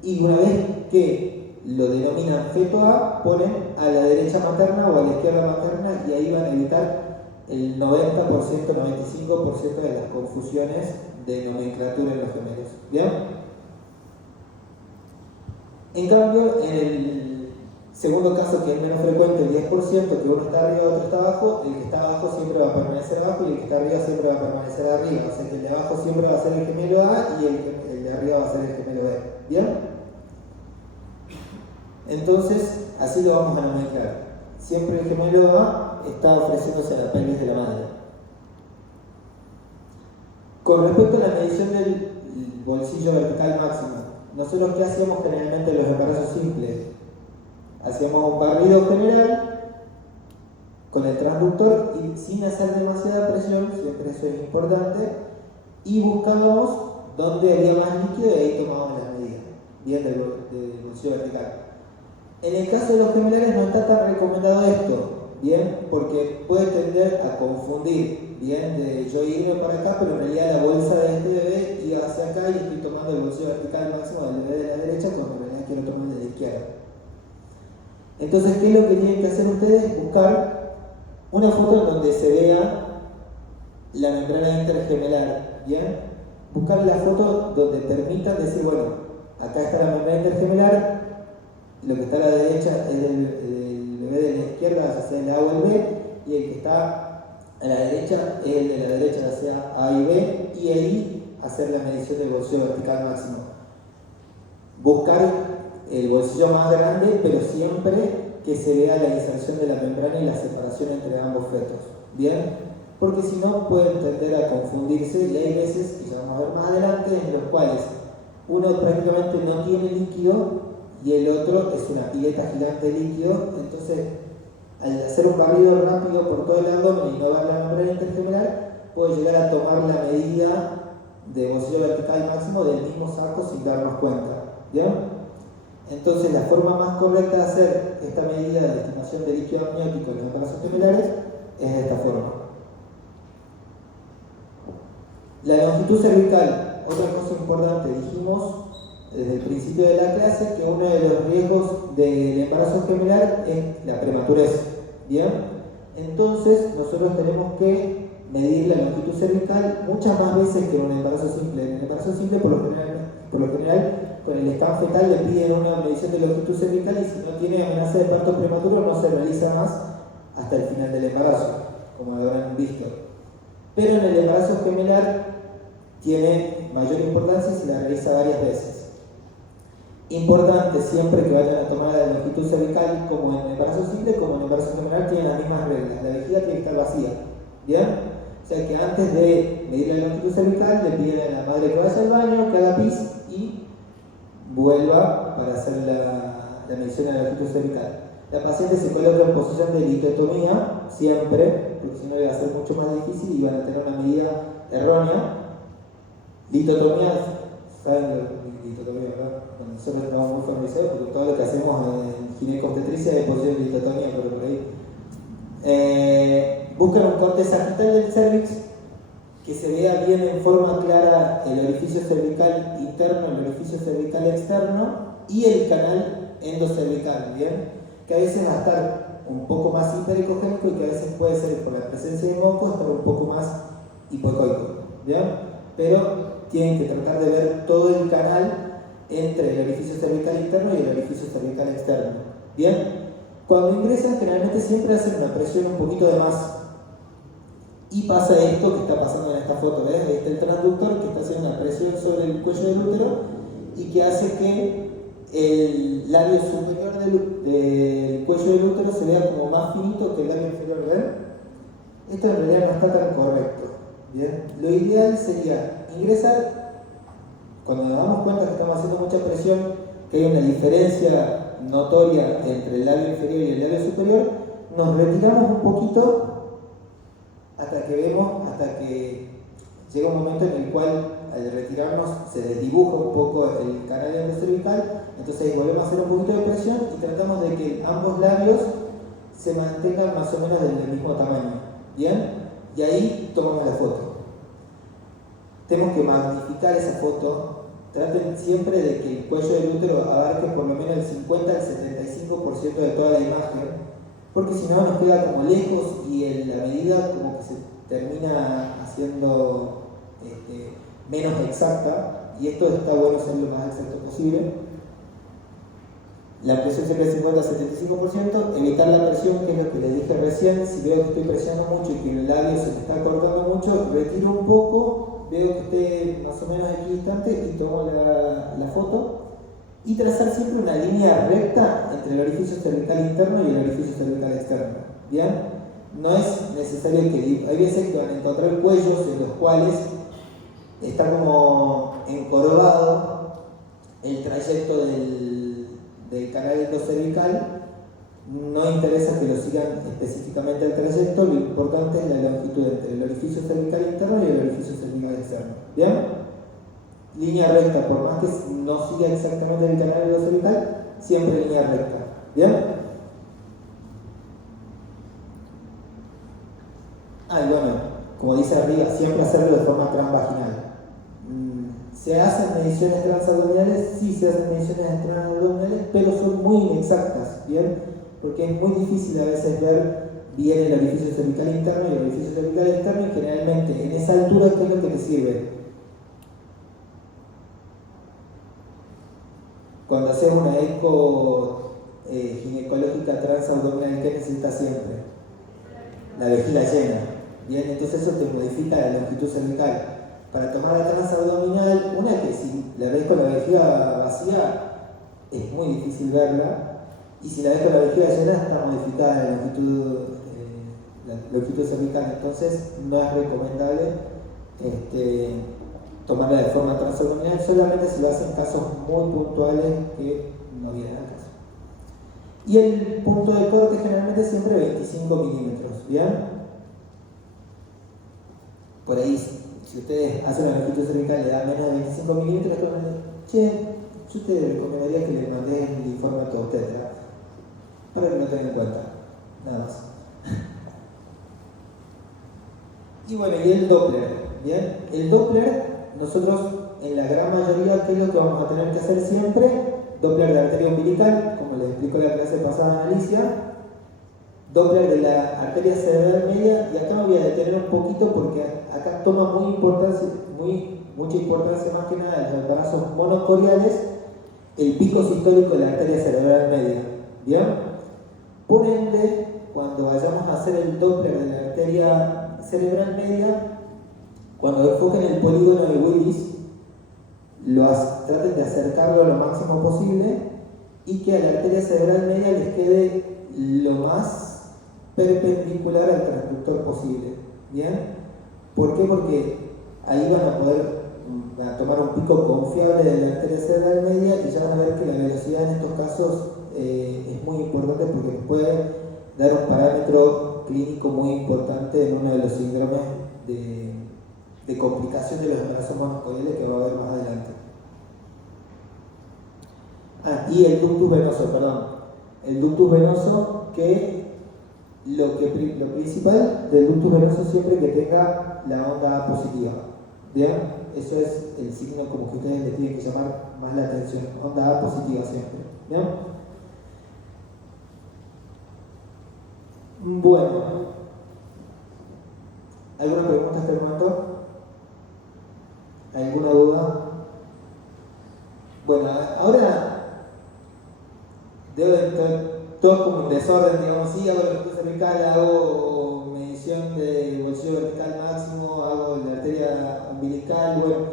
Y una vez que lo denominan feto A, ponen a la derecha materna o a la izquierda materna y ahí van a evitar el 90%, 95% de las confusiones de nomenclatura en los gemelos, ¿bien? En cambio, en el segundo caso, que es menos frecuente, el 10%, que uno está arriba y otro está abajo, el que está abajo siempre va a permanecer abajo y el que está arriba siempre va a permanecer arriba. O sea que el de abajo siempre va a ser el gemelo A y el de arriba va a ser el gemelo B. ¿Bien? Entonces, así lo vamos a nomenclar. Siempre el gemelo A está ofreciéndose a la pelvis de la madre. Con respecto a la medición del bolsillo vertical máximo, nosotros ¿qué hacíamos generalmente en los embarazos simples? Hacíamos un barrido general con el transductor y sin hacer demasiada presión, siempre eso es importante, y buscábamos dónde había más líquido y ahí tomábamos las medidas, bien, del bolsillo vertical. En el caso de los gemelares no está tan recomendado esto, bien, porque puede tender a confundir, bien, de yo irme para acá, pero en realidad la bolsa de este bebé iba hacia acá y estoy tomando el bolsillo vertical máximo del bebé de la derecha cuando en realidad quiero tomar el de la izquierda. Entonces, ¿qué es lo que tienen que hacer ustedes? Buscar una foto en donde se vea la membrana intergemelar, ¿bien? Buscar la foto donde permitan decir, bueno, acá está la membrana intergemelar, lo que está a la derecha es el bebé de la izquierda, ya sea el A o el B, y el que está a la derecha es el de la derecha, ya sea A y B, y ahí hacer la medición del bolsillo vertical máximo. Buscar el bolsillo más grande, pero siempre que se vea la inserción de la membrana y la separación entre ambos fetos, ¿bien? Porque si no pueden tender a confundirse y hay veces, que ya vamos a ver más adelante, en los cuales uno prácticamente no tiene líquido y el otro es una pileta gigante de líquido. Entonces, al hacer un barrido rápido por todo el abdomen y no ver la membrana intergemelar, puedo llegar a tomar la medida de bolsillo vertical máximo del mismo saco sin darnos cuenta, ¿bien? Entonces, la forma más correcta de hacer esta medida de estimación de líquido amniótico en los embarazos gemelares es de esta forma. La longitud cervical, otra cosa importante, dijimos desde el principio de la clase que uno de los riesgos del embarazo gemelar es la prematurez, ¿bien? Entonces, nosotros tenemos que medir la longitud cervical muchas más veces que en un embarazo simple. En el embarazo simple, por lo general, con el scan fetal le piden una medición de longitud cervical y si no tiene amenaza de parto prematuro no se realiza más hasta el final del embarazo, como habrán visto. Pero en el embarazo gemelar tiene mayor importancia y se la realiza varias veces. Importante siempre que vayan a tomar la longitud cervical, como en el embarazo simple, como en el embarazo femoral, tienen las mismas reglas. La vejiga tiene que estar vacía, ¿bien? O sea que antes de medir la longitud cervical, le piden a la madre que vaya al baño, que haga pis y vuelva para hacer la medición de la longitud cervical. La paciente se coloca en posición de litotomía, siempre, porque si no iba a ser mucho más difícil y van a tener una medida errónea. Litotomía, ¿saben lo que es litotomía, verdad? Bueno, nosotros estamos muy familiarizados porque todo lo que hacemos en ginecobstetricia es posición de litotomía, pero por ahí. Buscan un corte sagital del cervix que se vea bien en forma clara el orificio cervical interno, el orificio cervical externo y el canal endocervical, ¿bien? Que a veces va a estar un poco más hiperecogénico y que a veces puede ser por la presencia de moco estar un poco más hipocoico, ¿bien? Pero tienen que tratar de ver todo el canal entre el orificio cervical interno y el orificio cervical externo, ¿bien? Cuando ingresan generalmente siempre hacen una presión un poquito de más. Y pasa esto que está pasando en esta foto, ¿ves? Ahí está el transductor que está haciendo una presión sobre el cuello del útero y que hace que el labio superior del cuello del útero se vea como más finito que el labio inferior, ¿ven? Esto en realidad no está tan correcto, ¿bien? Lo ideal sería ingresar, cuando nos damos cuenta que estamos haciendo mucha presión, que hay una diferencia notoria entre el labio inferior y el labio superior, nos retiramos un poquito hasta que llega un momento en el cual al retirarnos se desdibuja un poco el canal endocervical, entonces ahí volvemos a hacer un poquito de presión y tratamos de que ambos labios se mantengan más o menos del mismo tamaño, ¿bien? Y ahí tomamos la foto. Tenemos que magnificar esa foto, traten siempre de que el cuello del útero abarque por lo menos el 50 al 75% de toda la imagen, porque si no nos queda como lejos y en la medida como que se termina haciendo menos exacta, y esto está bueno ser lo más exacto posible. La presión siempre es 50 al 75%, evitar la presión, que es lo que les dije recién. Si veo que estoy presionando mucho y que el labio se me está cortando mucho, retiro un poco, veo que esté más o menos equidistante y tomo la foto. Y trazar siempre una línea recta entre el orificio cervical interno y el orificio cervical externo, ¿bien? No es necesario que... Hay veces que van a encontrar cuellos en los cuales está como encorvado el trayecto del canal endocervical. No interesa que lo sigan específicamente el trayecto, lo importante es la longitud entre el orificio cervical interno y el orificio cervical externo, ¿bien? Línea recta, por más que no siga exactamente el canal endocervical, siempre línea recta, ¿bien? Y bueno, como dice arriba, siempre hacerlo de forma transvaginal. ¿Se hacen mediciones transabdominales? Sí, se hacen mediciones transabdominales, pero son muy inexactas, ¿bien? Porque es muy difícil a veces ver bien el orificio cervical interno y el orificio cervical externo, y generalmente en esa altura, ¿qué es lo que te sirve? Cuando haces una eco ginecológica transabdominal, ¿qué necesitas siempre? La vejiga llena. Bien, entonces eso te modifica la longitud cervical. Para tomar la transabdominal, una que si la ves con la vejiga vacía, es muy difícil verla, y si la ves con la vejiga llena, está modificada la longitud cervical. Entonces no es recomendable tomarla de forma transabdominal, solamente se lo hacen casos muy puntuales que no vienen al caso. Y el punto de corte generalmente siempre 25 milímetros, ¿bien? Por ahí, si ustedes hacen la longitud cervical y le da menos de 25 milímetros, yo te recomendaría que le mandé el informe a tu obstetra, para que lo tengan en cuenta, nada más. Y bueno, y el Doppler, ¿bien? El Doppler, nosotros en la gran mayoría, ¿qué es lo que vamos a tener que hacer siempre? Doppler de arteria umbilical, como les explicó la clase pasada a Alicia, Doppler de la arteria cerebral media, y acá me voy a detener un poquito porque acá toma mucha importancia más que nada en los embarazos monocoriales, el pico sistólico de la arteria cerebral media, ¿bien? Por ende, cuando vayamos a hacer el Doppler de la arteria cerebral media, cuando enfoquen el polígono de Willis, traten de acercarlo lo máximo posible y que a la arteria cerebral media les quede lo más perpendicular al transductor posible. ¿Bien? ¿Por qué? Porque ahí van a poder tomar un pico confiable de la arteria cerebral media y ya van a ver que la velocidad en estos casos es muy importante porque nos puede dar un parámetro clínico muy importante en uno de los síndromes de complicación de los embarazos monocoides que va a haber más adelante. Y el ductus venoso, perdón. El ductus venoso, que lo principal del ductus venoso siempre que tenga la onda A positiva. ¿Bien? Eso es el signo como que ustedes le tienen que llamar más la atención. Onda A positiva siempre. ¿Bien? Bueno. ¿Alguna pregunta hasta el momento? ¿Alguna duda? Bueno, ahora debo estar todo como un desorden, digamos, sí, hago el cervical, hago medición de bolsillo vertical máximo, hago la arteria umbilical, bueno.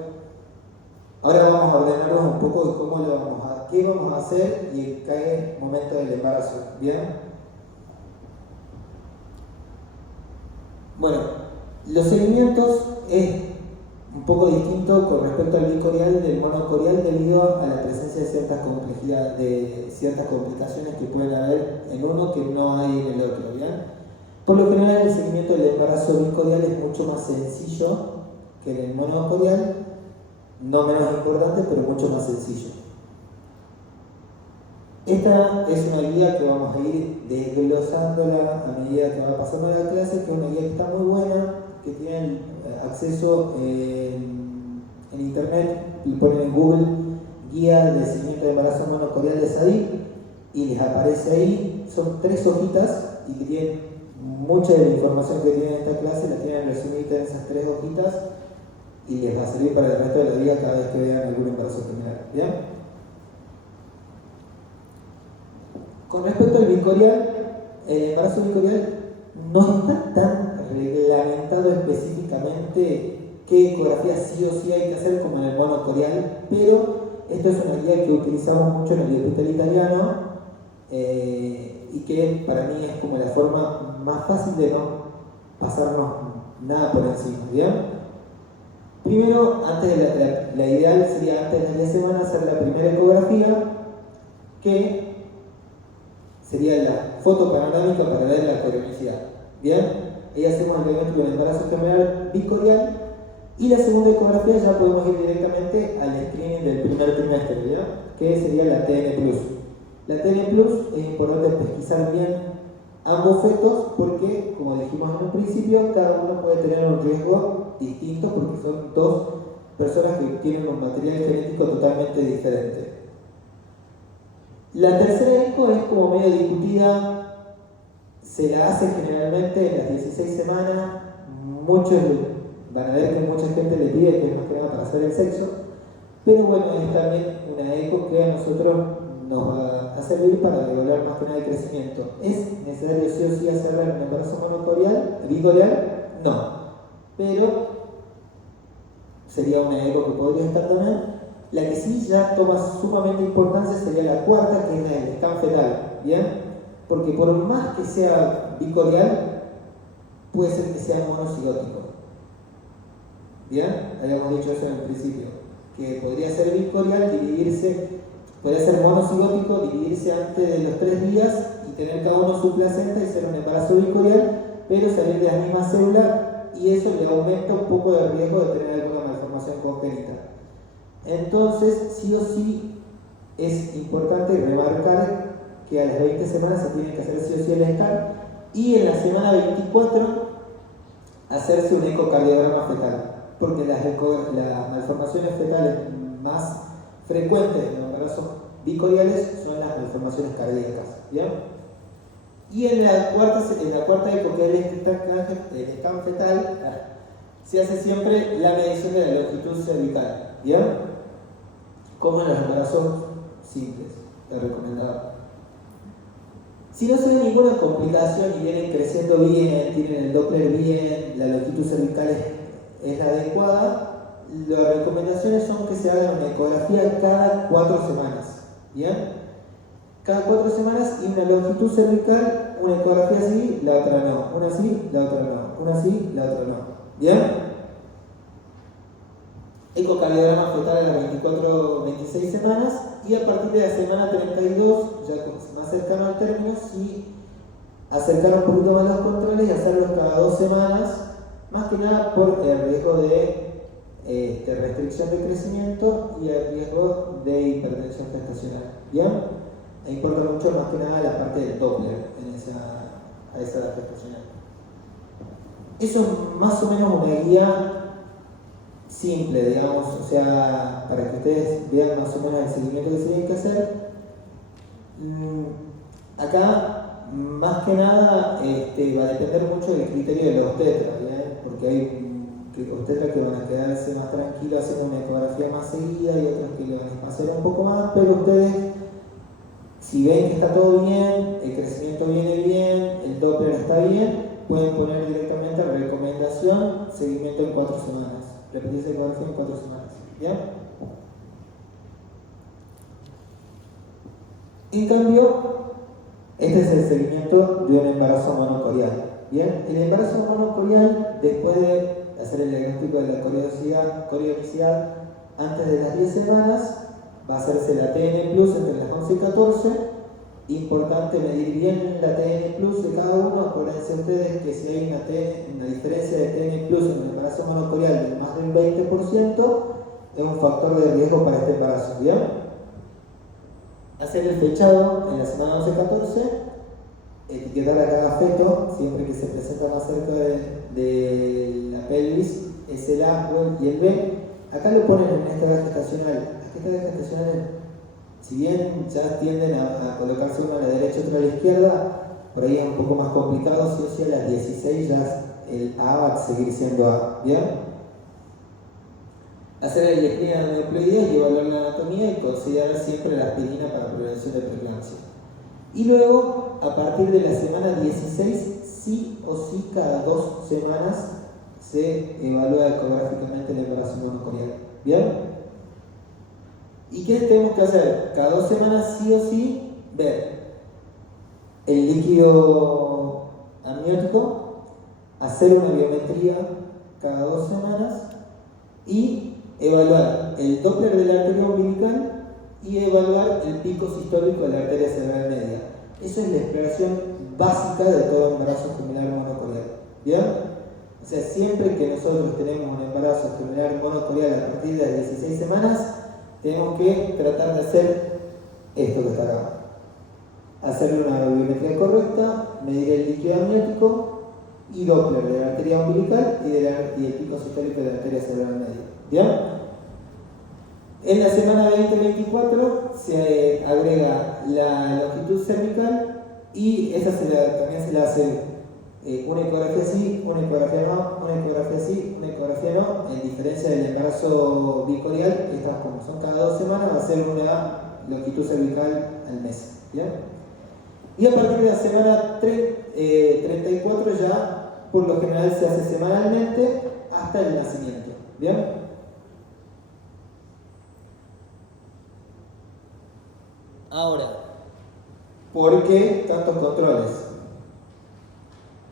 Ahora vamos a ordenarnos un poco de cómo qué vamos a hacer y en qué momento del embarazo, ¿bien? Bueno, los seguimientos es un poco distinto con respecto al bicorial del monocorial debido a la presencia de ciertas complicaciones que pueden haber en uno que no hay en el otro, ¿bien? Por lo general el seguimiento del embarazo bicorial es mucho más sencillo que en el monocorial, no menos importante, pero mucho más sencillo. Esta es una guía que vamos a ir desglosándola a medida que va pasando la clase, que es una guía que está muy buena, que tienen acceso en internet y ponen en Google guía de seguimiento de embarazo monocorial de SADIP y les aparece ahí. Son 3 hojitas y que tienen mucha de la información que tienen en esta clase, la tienen resumida en esas 3 hojitas y les va a servir para el resto de la vida cada vez que vean algún embarazo general. ¿Bien? Con respecto al bicorial, el embarazo bicorial no está tan reglamentado específicamente qué ecografía sí o sí hay que hacer como en el monocorial, pero esto es una guía que utilizamos mucho en el hospital italiano y que para mí es como la forma más fácil de no pasarnos nada por encima, ¿bien? Primero, la ideal sería antes de la semana hacer la primera ecografía, que sería la foto panorámica para ver la coronicidad. ¿Bien? Ahí hacemos el diagnóstico del embarazo general bicorial y la segunda ecografía ya podemos ir directamente al screening del primer trimestre, ¿ya? Que sería la TN+. La TN+, es importante pesquisar bien ambos fetos porque, como dijimos en un principio, cada uno puede tener un riesgo distinto porque son 2 personas que tienen un material genético totalmente diferente. La tercera eco es como medio discutida, se la hace generalmente en las 16 semanas, muchos van a ver que mucha gente le pide que es más que nada para hacer el sexo, pero bueno, es también una eco que a nosotros nos va a servir para evaluar más que nada el crecimiento. ¿Es necesario sí o sí hacerla en un embarazo monocorial, bicorial? No, pero sería una eco que podría estar también. La que sí ya toma sumamente importancia sería la cuarta, que es la del scan fetal, ¿bien? Porque por más que sea bicorial, puede ser que sea monocigótico. ¿Bien? Habíamos dicho eso en el principio, que podría ser bicorial, podría ser monocigótico, dividirse antes de los 3 días y tener cada uno su placenta y ser un embarazo bicorial, pero salir de la misma célula y eso le aumenta un poco el riesgo de tener alguna malformación congénita. Entonces, sí o sí es importante remarcar que a las 20 semanas se tiene que hacer sí o sí el scan y en la semana 24 hacerse un ecocardiograma fetal, porque las malformaciones fetales más frecuentes en los embarazos bicoriales son las malformaciones cardíacas, ¿bien? Y en la cuarta eco, que es el scan fetal, se hace siempre la medición de la longitud cervical, ¿bien? Como en los embarazos simples, te recomendaba. Si no se ve ninguna complicación y vienen creciendo bien, tienen el Doppler bien, la longitud cervical es la adecuada, las recomendaciones son que se haga una ecografía cada 4 semanas. ¿Bien? Cada 4 semanas y una longitud cervical, una ecografía así, la otra no. Una así, la otra no. Una así, la otra no. ¿Bien? Ecocardiograma fetal a las 26 semanas y a partir de la semana 32, ya más cercano al término, sí acercar un poquito más los controles y hacerlos cada 2 semanas, más que nada por el riesgo de restricción de crecimiento y el riesgo de hipertensión gestacional. ¿Bien? E importa mucho más que nada la parte del Doppler a esa edad gestacional. Eso es más o menos una guía simple, digamos, o sea, para que ustedes vean más o menos el seguimiento que se tiene que hacer. Acá, más que nada, va a depender mucho del criterio de los obstetras, ¿bien? Porque hay obstetras que van a quedarse más tranquilos haciendo una ecografía más seguida y otros que le van a espaciar un poco más, pero ustedes, si ven que está todo bien, el crecimiento viene bien, el Doppler está bien, pueden poner directamente recomendación, seguimiento en 4 semanas. Repetirse la ecografía en 4 semanas. ¿Bien? En cambio, este es el seguimiento de un embarazo monocorial. ¿Bien? El embarazo monocorial, después de hacer el diagnóstico de la corionicidad antes de las 10 semanas, va a hacerse la TN Plus entre las 11 y 14. Importante medir bien la TN Plus de cada uno. Acuérdense ustedes que si hay una diferencia de TN Plus en el embarazo monocorial de más del 20%, es un factor de riesgo para este embarazo. ¿Bien? Hacer el fechado en la semana 11-14, etiquetar a cada feto, siempre que se presenta más cerca de la pelvis, es el A y el B. Acá lo ponen en esta edad gestacional. Esta edad gestacional, si bien ya tienden a colocarse uno a la derecha y otro a la izquierda, por ahí es un poco más complicado, si o sí a las 16 ya el A va a seguir siendo A. ¿Bien? Hacer el esquema de neoploides y evaluar la anatomía y considerar siempre la aspirina para prevención de preeclampsia. Y luego, a partir de la semana 16, sí o sí cada 2 semanas se evalúa ecográficamente el embarazo monocorial. ¿Bien? ¿Y qué tenemos que hacer? Cada 2 semanas sí o sí ver el líquido amniótico, hacer una biometría cada 2 semanas y evaluar el Doppler de la arteria umbilical y evaluar el pico sistólico de la arteria cerebral media. Esa es la exploración básica de todo embarazo gemelar monocorial. ¿Bien? O sea, siempre que nosotros tenemos un embarazo gemelar monocorial a partir de las 16 semanas, tenemos que tratar de hacer esto que está acá. Hacer una biometría correcta, medir el líquido amniótico y Doppler de la arteria umbilical y el pico sistólico de la arteria cerebral media. ¿Bien? En la semana 20-24 se agrega la longitud cervical y esa también se le hace una ecografía sí, una ecografía no, una ecografía sí, una ecografía no. En diferencia del embarazo bicorial, estas como son cada 2 semanas, va a ser una longitud cervical al mes. ¿Bien? Y a partir de la semana 34 ya, por lo general se hace semanalmente hasta el nacimiento. ¿Bien? Ahora, ¿por qué tantos controles?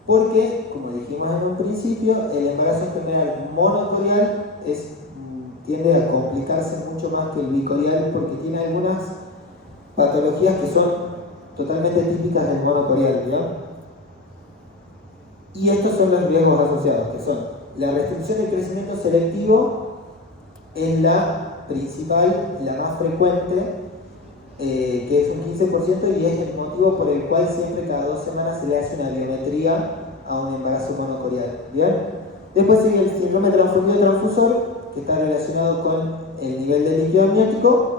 Porque, como dijimos en un principio, el embarazo general monocorial tiende a complicarse mucho más que el bicorial porque tiene algunas patologías que son totalmente típicas del monocorial, ¿ya? Y estos son los riesgos asociados, que son la restricción de crecimiento selectivo, es la principal, la más frecuente, que es un 15% y es el motivo por el cual siempre cada 2 semanas se le hace una biometría a un embarazo monocorial. ¿Bien? Después sigue el síndrome transfundido-transfusor, que está relacionado con el nivel de líquido amniótico,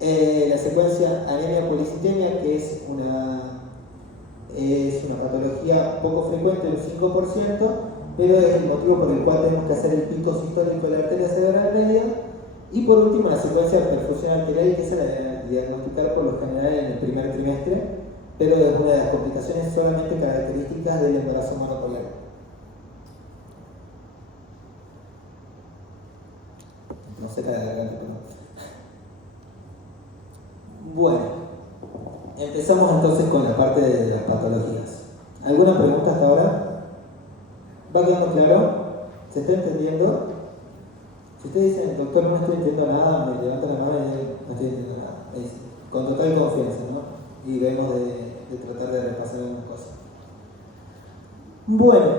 la secuencia anemia policitemia, que es una patología poco frecuente, del 5%, pero es el motivo por el cual tenemos que hacer el pico sistólico de la arteria cerebral media. Y por último, la secuencia de perfusión arterial, que se la diagnosticar por lo general en el primer trimestre, pero es una de las complicaciones solamente características del embarazo monocorial. cerca de la garganta, perdón. Bueno, empezamos entonces con la parte de las patologías. ¿Alguna pregunta hasta ahora? ¿Va quedando claro? ¿Se está entendiendo? Si ustedes dicen, doctor, no estoy entendiendo nada, me levanto la mano y digo, no estoy entendiendo nada. Con total confianza, ¿no? Y vemos de tratar de repasar algunas cosas. Bueno,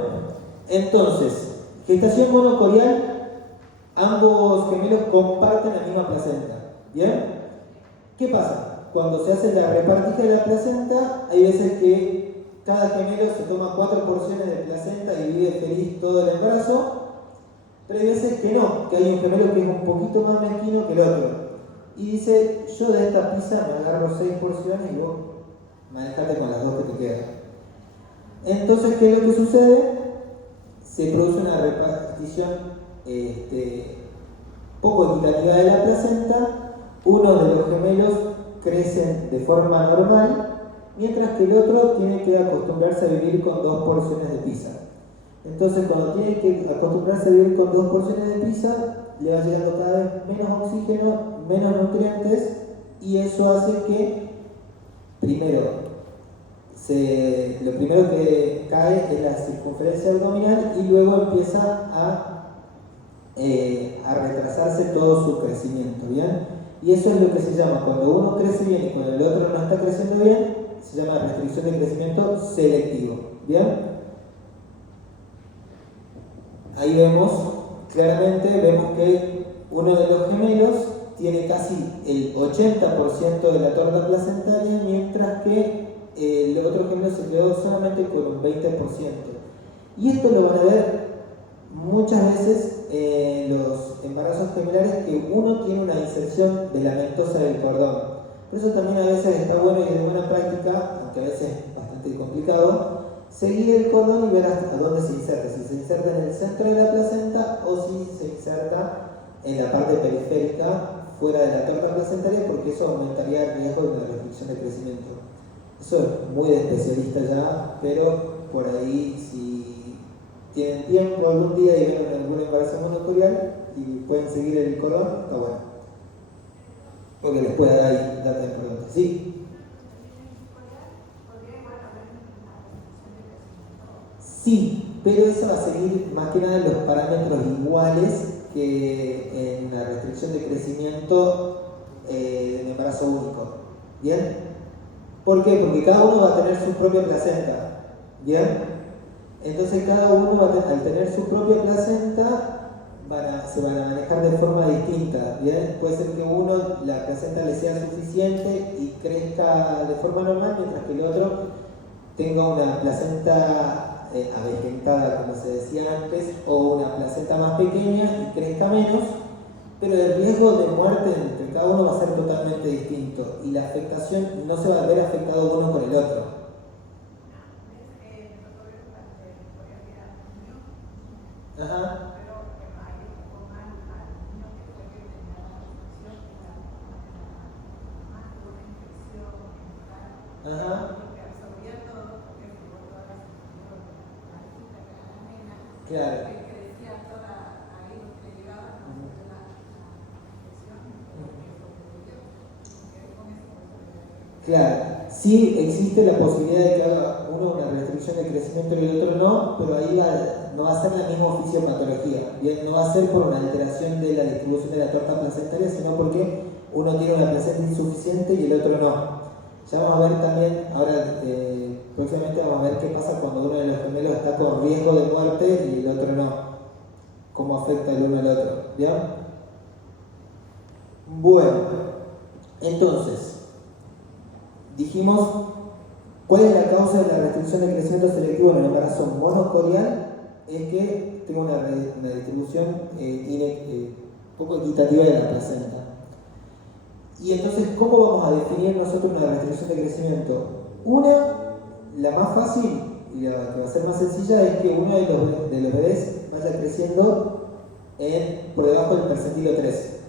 entonces, gestación monocorial, ambos gemelos comparten la misma placenta. ¿Bien? ¿Qué pasa? Cuando se hace la repartija de la placenta, hay veces que cada gemelo se toma 4 porciones de placenta y vive feliz todo el embarazo, pero hay veces que no, que hay un gemelo que es un poquito más mezquino que el otro. Y dice, yo de esta pizza me agarro 6 porciones y vos manejate con las 2 que te quedan. Entonces, ¿qué es lo que sucede? Se produce una repartición poco equitativa de la placenta. Uno de los gemelos crecen de forma normal, mientras que el otro tiene que acostumbrarse a vivir con 2 porciones de pizza. Entonces, cuando tiene que acostumbrarse a vivir con 2 porciones de pizza, le va llegando cada vez menos oxígeno, menos nutrientes, y eso hace que, lo primero que cae es la circunferencia abdominal y luego empieza a retrasarse todo su crecimiento, ¿bien? Y eso es lo que se llama, cuando uno crece bien y cuando el otro no está creciendo bien, se llama restricción de crecimiento selectivo, ¿bien? Ahí vemos, claramente, que uno de los gemelos tiene casi el 80% de la torta placentaria, mientras que el otro gemelo se quedó solamente con un 20%. Y esto lo van a ver muchas veces en los embarazos gemelares, que uno tiene una inserción velamentosa del cordón. Por eso también a veces está bueno y es de buena práctica, aunque a veces es bastante complicado, seguir el cordón y ver hasta dónde se inserta. Si se inserta en el centro de la placenta o si se inserta en la parte periférica, fuera de la torta placentaria, porque eso aumentaría el riesgo de una restricción de crecimiento. Eso es muy de especialista ya, pero por ahí si tienen tiempo algún día y ven algún embarazo monocorial y pueden seguir el cordón, está bueno. Porque les puede dar de preguntas. ¿Sí? Sí, pero eso va a seguir más que nada los parámetros iguales que en la restricción de crecimiento en embarazo único. ¿Bien? ¿Por qué? Porque cada uno va a tener su propia placenta. ¿Bien? Entonces cada uno al tener su propia placenta se van a manejar de forma distinta. ¿Bien? Puede ser que uno la placenta le sea suficiente y crezca de forma normal, mientras que el otro tenga una placenta avejentada, como se decía antes, o una placenta más pequeña y crezca menos, pero el riesgo de muerte entre cada uno va a ser totalmente distinto y la afectación no se va a ver afectado uno con el otro. Ajá. Ajá. Claro. Claro, sí existe la posibilidad de que haga uno una restricción de crecimiento y el otro no, pero ahí no va a ser la misma fisiopatología. Bien, no va a ser por una alteración de la distribución de la torta placentaria, sino porque uno tiene una placenta insuficiente y el otro no. Ya vamos a ver también, ahora próximamente vamos a ver qué pasa cuando uno de los gemelos está con riesgo de muerte y el otro no. Cómo afecta el uno al otro. ¿Bien? Bueno, entonces, dijimos, ¿cuál es la causa de la restricción de crecimiento selectivo en el embarazo monocorial? Es que tengo una distribución poco equitativa de la placenta. Y entonces, ¿cómo vamos a definir nosotros una restricción de crecimiento? La más fácil y la que va a ser más sencilla es que uno de los bebés vaya creciendo por debajo del percentilo 3.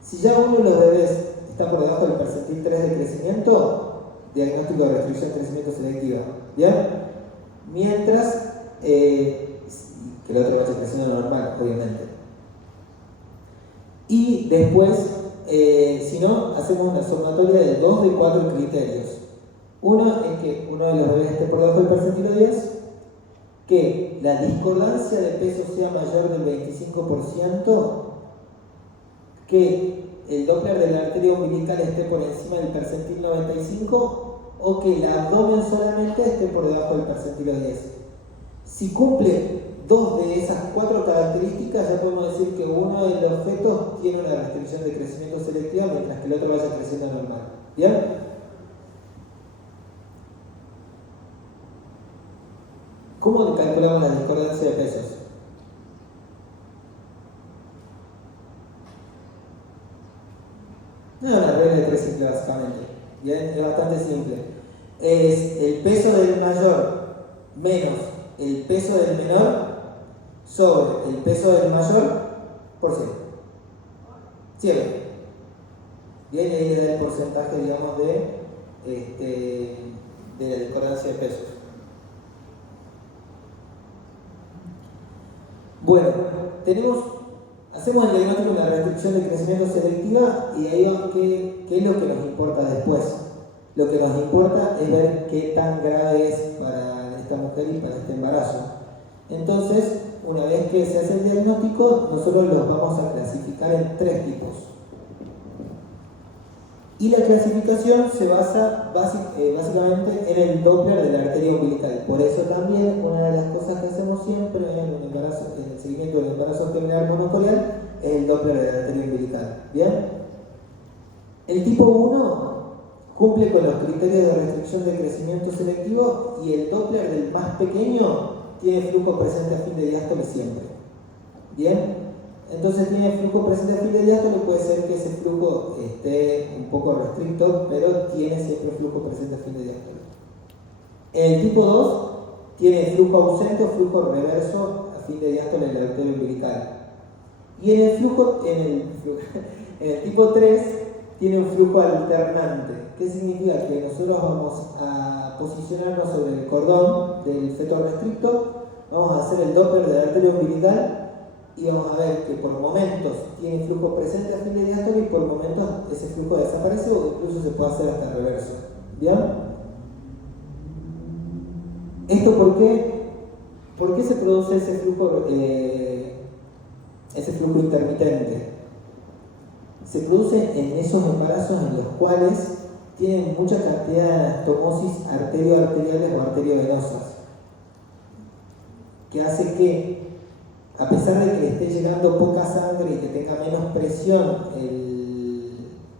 Si ya uno de los bebés está por debajo del percentil 3 de crecimiento, diagnóstico de restricción de crecimiento selectiva. ¿Bien? Mientras que el otro vaya creciendo normal, obviamente. Y después, si no, hacemos una sumatoria de 2 de 4 criterios. Uno es que uno de los bebés esté por debajo del percentilo 10, que la discordancia de peso sea mayor del 25%, que el Doppler de la arteria umbilical esté por encima del percentil 95 o que el abdomen solamente esté por debajo del percentilo 10. Si cumple 2 de esas 4 características, ya podemos decir que uno de los fetos tiene una restricción de crecimiento selectiva mientras que el otro vaya creciendo normal. ¿Bien? ¿Cómo calculamos la discordancia de pesos? No es una regla de 3 simple básicamente. ¿Bien? Es bastante simple. Es el peso del mayor menos el peso del menor sobre el peso del mayor por 100. Siempre. Bien, ahí le da el porcentaje, digamos, de la discordancia de pesos. Bueno, hacemos el diagnóstico de la restricción de crecimiento selectiva y ahí vamos qué es lo que nos importa después. Lo que nos importa es ver qué tan grave es para esta mujer y para este embarazo. Entonces, una vez que se hace el diagnóstico, nosotros los vamos a clasificar en 3 tipos. Y la clasificación se basa básicamente en el Doppler de la arteria umbilical. Por eso también una de las cosas que hacemos siempre en el seguimiento del embarazo genital monocoreal es el Doppler de la arteria umbilical. ¿Bien? El tipo 1 cumple con los criterios de restricción de crecimiento selectivo y el Doppler del más pequeño tiene flujo presente a fin de diástole siempre. ¿Bien? Entonces tiene flujo presente a fin de diástole, puede ser que ese flujo esté un poco restricto, pero tiene siempre flujo presente a fin de diástole. El tipo 2 tiene flujo ausente o flujo reverso a fin de diástole de la arteria umbilical. Y en el tipo 3 tiene un flujo alternante. ¿Qué significa? Que nosotros vamos a posicionarnos sobre el cordón del feto restricto, vamos a hacer el Doppler de la arteria umbilical y vamos a ver que por momentos tiene flujo presente a fin de diástole y por momentos ese flujo desaparece o incluso se puede hacer hasta reverso. ¿Bien? ¿Esto por qué? ¿Por qué se produce ese flujo intermitente? Se produce en esos embarazos en los cuales tienen mucha cantidad de anastomosis arterioarteriales o arteriovenosas, que hace que, a pesar de que le esté llegando poca sangre y que tenga menos presión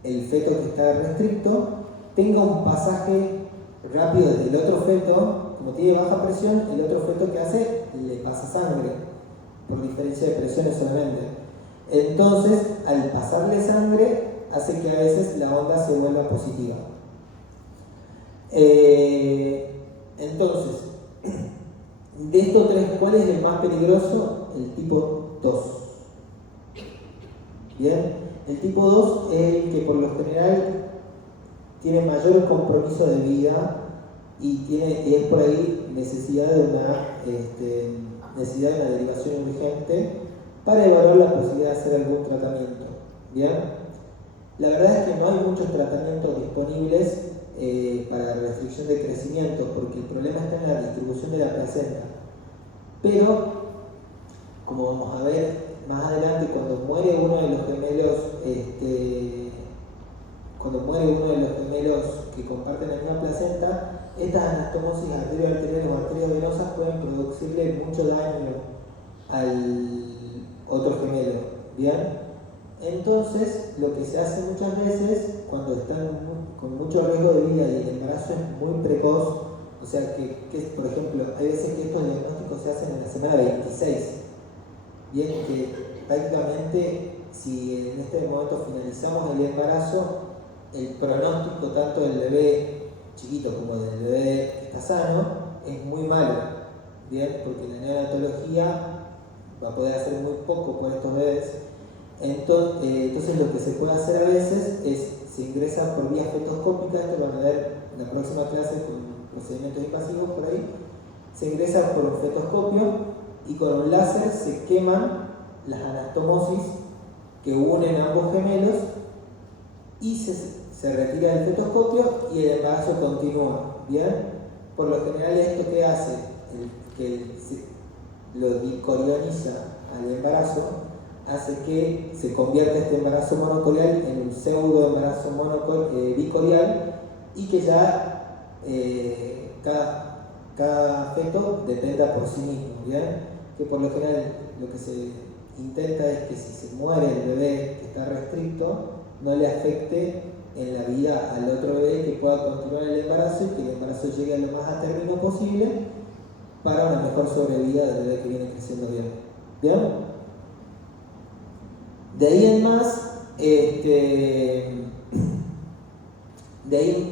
el feto que está restricto, tenga un pasaje rápido desde el otro feto. Como tiene baja presión, el otro feto que hace le pasa sangre, por diferencia de presiones solamente. Entonces, al pasarle sangre, hace que a veces la onda se vuelva positiva. Entonces, de estos 3, ¿cuál es el más peligroso? El tipo 2. ¿Bien? El tipo 2 es el que por lo general tiene mayor compromiso de vida y es por ahí necesidad de una derivación urgente para evaluar la posibilidad de hacer algún tratamiento. ¿Bien? La verdad es que no hay muchos tratamientos disponibles para la restricción de crecimiento, porque el problema está en la distribución de la placenta. Pero, como vamos a ver más adelante, cuando muere uno de los gemelos que comparten la misma placenta, estas anastomosis arterioarteriales o arteriovenosas pueden producirle mucho daño al otro gemelo. ¿Bien? Entonces, lo que se hace muchas veces, cuando están con mucho riesgo de vida y el embarazo es muy precoz, o sea que por ejemplo, hay veces que estos diagnósticos se hacen en la semana 26. Bien, que prácticamente, si en este momento finalizamos el embarazo, el pronóstico tanto del bebé chiquito como del bebé que está sano es muy malo. Bien, porque la neonatología va a poder hacer muy poco por estos bebés. Entonces lo que se puede hacer a veces es, se ingresa por vía fetoscópica, esto lo van a ver en la próxima clase con procedimientos invasivos por ahí, se ingresa por un fetoscopio y con un láser se queman las anastomosis que unen ambos gemelos y se retira del fetoscopio y el embarazo continúa. ¿Bien? Por lo general, esto que hace, lo dicorioniza al embarazo, hace que se convierta este embarazo monocorial en un pseudo embarazo bicorial y que ya cada feto dependa por sí mismo. ¿Bien? Que por lo general lo que se intenta es que si se muere el bebé que está restricto, no le afecte en la vida al otro bebé, que pueda continuar el embarazo y que el embarazo llegue a lo más a término posible para una mejor sobrevida del bebé que viene creciendo bien. ¿Bien? De ahí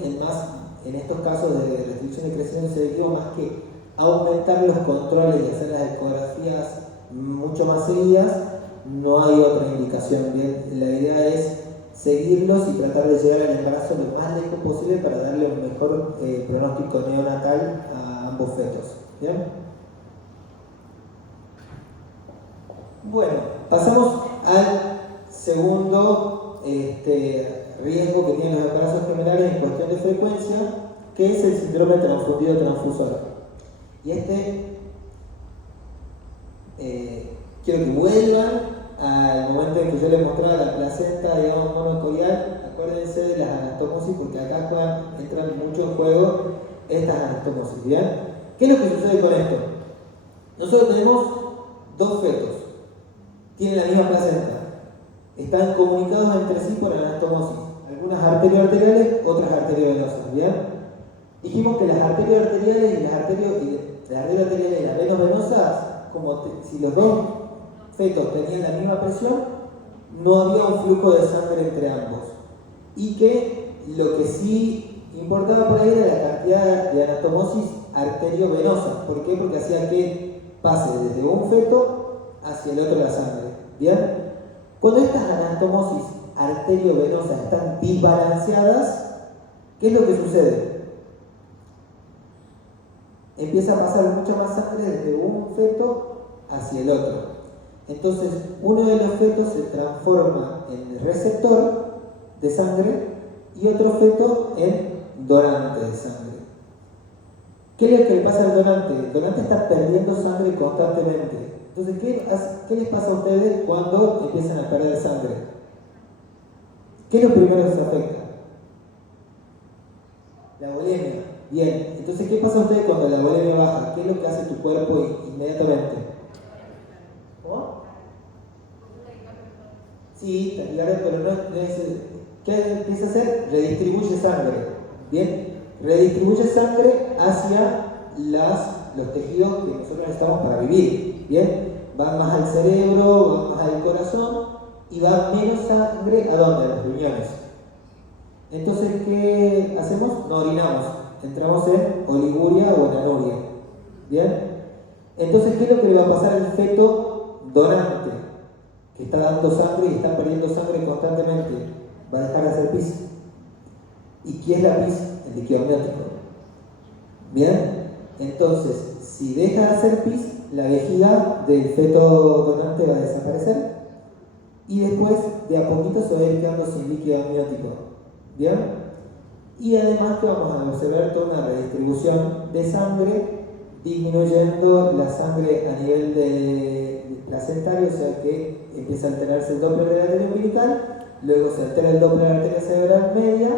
en más, en estos casos de restricción de crecimiento selectivo, más que aumentar los controles y hacer las ecografías mucho más seguidas, no hay otra indicación. Bien, la idea es seguirlos y tratar de llegar al embarazo lo más lejos posible para darle un mejor pronóstico neonatal a ambos fetos. ¿Bien? Bueno, pasamos al segundo riesgo que tienen los embarazos gemelares en cuestión de frecuencia, que es el síndrome transfundido transfusor. Y quiero que vuelvan al momento en que yo les mostraba la placenta, digamos, monocorial. Acuérdense de las anastomosis, porque acá entran mucho en juego estas anastomosis. ¿Bien? ¿Qué es lo que sucede con esto? Nosotros tenemos dos fetos, tienen la misma placenta, están comunicados entre sí por anastomosis, algunas arterioarteriales, otras arteriovenosas. ¿Bien? Dijimos que las arterioarteriales y las arterioarteriales y las venosas, si los dos fetos tenían la misma presión, no había un flujo de sangre entre ambos. Y que lo que sí importaba por ahí era la cantidad de anastomosis arteriovenosa. ¿Por qué? Porque hacía que pase desde un feto hacia el otro la sangre. ¿Bien? Cuando estas anastomosis arteriovenosas están desbalanceadas, ¿qué es lo que sucede? Empieza a pasar mucha más sangre desde un feto hacia el otro. Entonces, uno de los fetos se transforma en receptor de sangre y otro feto en donante de sangre. ¿Qué es lo que le pasa al donante? El donante está perdiendo sangre constantemente. Entonces, ¿qué les pasa a ustedes cuando empiezan a perder sangre? ¿Qué es lo primero que se afecta? La bulimia. Bien, entonces, ¿qué pasa a ustedes cuando la bulimia baja? ¿Qué es lo que hace tu cuerpo inmediatamente? ¿Cómo? Sí, taquicardia, pero no es... ¿Qué empieza a hacer? Redistribuye sangre. Bien, redistribuye sangre hacia los tejidos que nosotros necesitamos para vivir. Bien, van más al cerebro, van más al corazón y va menos sangre ¿a dónde? A los riñones. Entonces, ¿qué hacemos? No orinamos, entramos en oliguria o en anuria. Bien, entonces, ¿qué es lo que le va a pasar al feto donante que está dando sangre y está perdiendo sangre constantemente? Va a dejar de hacer pis. ¿Y qué es la pis? El líquido amniótico. Bien, entonces, si deja de hacer pis, la vejiga del feto donante va a desaparecer y después de a poquito se va a ir quedando sin líquido amniótico. ¿Bien? Y además que vamos a observar toda una redistribución de sangre, disminuyendo la sangre a nivel de placentario, o sea que empieza a alterarse el Doppler de la arteria umbilical, luego se altera el Doppler de la arteria cerebral media,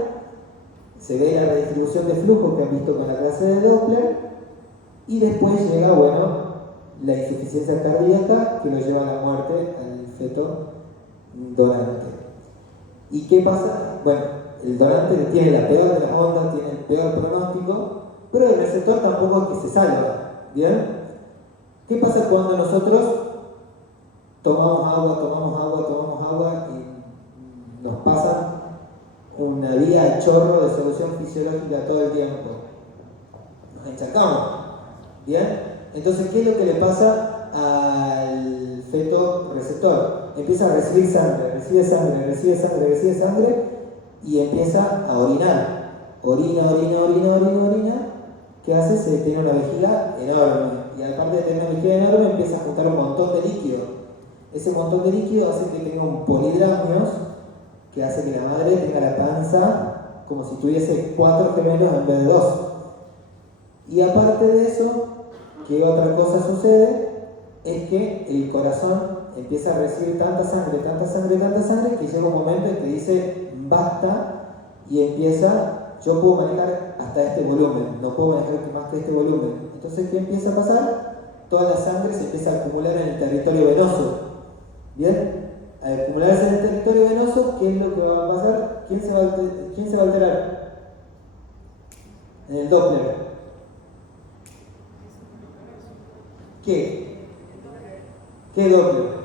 se ve la redistribución de flujo que han visto con la clase de Doppler, y después llega, la insuficiencia cardíaca que lo lleva a la muerte al feto donante. ¿Y qué pasa? Bueno, el donante tiene la peor de las ondas, tiene el peor pronóstico, pero el receptor tampoco es que se salva. ¿Bien? ¿Qué pasa cuando nosotros tomamos agua y nos pasa una vía de chorro de solución fisiológica todo el tiempo? Nos encharcamos. ¿Bien? Entonces, ¿qué es lo que le pasa al feto receptor? Empieza a recibir sangre, recibe sangre y empieza a orinar. Orina. ¿Qué hace? Se tiene una vejiga enorme. Y aparte de tener una vejiga enorme, empieza a juntar un montón de líquido. Ese montón de líquido hace que tenga un polidramios, que hace que la madre tenga la panza como si tuviese 4 gemelos en vez de 2. Y aparte de eso, ¿qué otra cosa sucede? Es que el corazón empieza a recibir tanta sangre, que llega un momento en que dice basta y empieza, yo puedo manejar hasta este volumen, no puedo manejar más que este volumen. Entonces, ¿qué empieza a pasar? Toda la sangre se empieza a acumular en el territorio venoso. ¿Bien? Al acumularse en el territorio venoso, ¿qué es lo que va a pasar? ¿Quién se va a alterar? En el Doppler. ¿Qué? ¿Qué Doppler?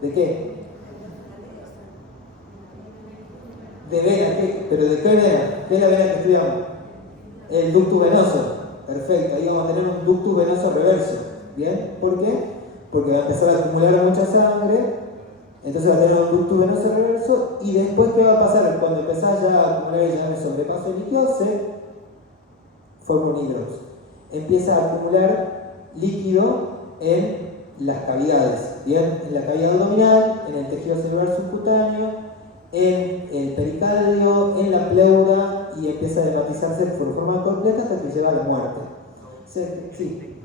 ¿De qué? De vena, ¿qué? ¿Pero de qué vena? ¿Qué es la vena que estudiamos? El ductus venoso. Perfecto, ahí vamos a tener un ductus venoso reverso. ¿Bien? ¿Por qué? Porque va a empezar a acumular mucha sangre, entonces va a tener un ductus venoso reverso, y después, ¿qué va a pasar? Cuando empezás ya a acumular ya en el sobrepaso de líquido, se forma un hidrox. Empieza a acumular líquido en las cavidades, ¿bien? En la cavidad abdominal, en el tejido cerebral subcutáneo, en el pericardio, en la pleura, y empieza a hematizarse por forma completa hasta que llega a la muerte. Sí.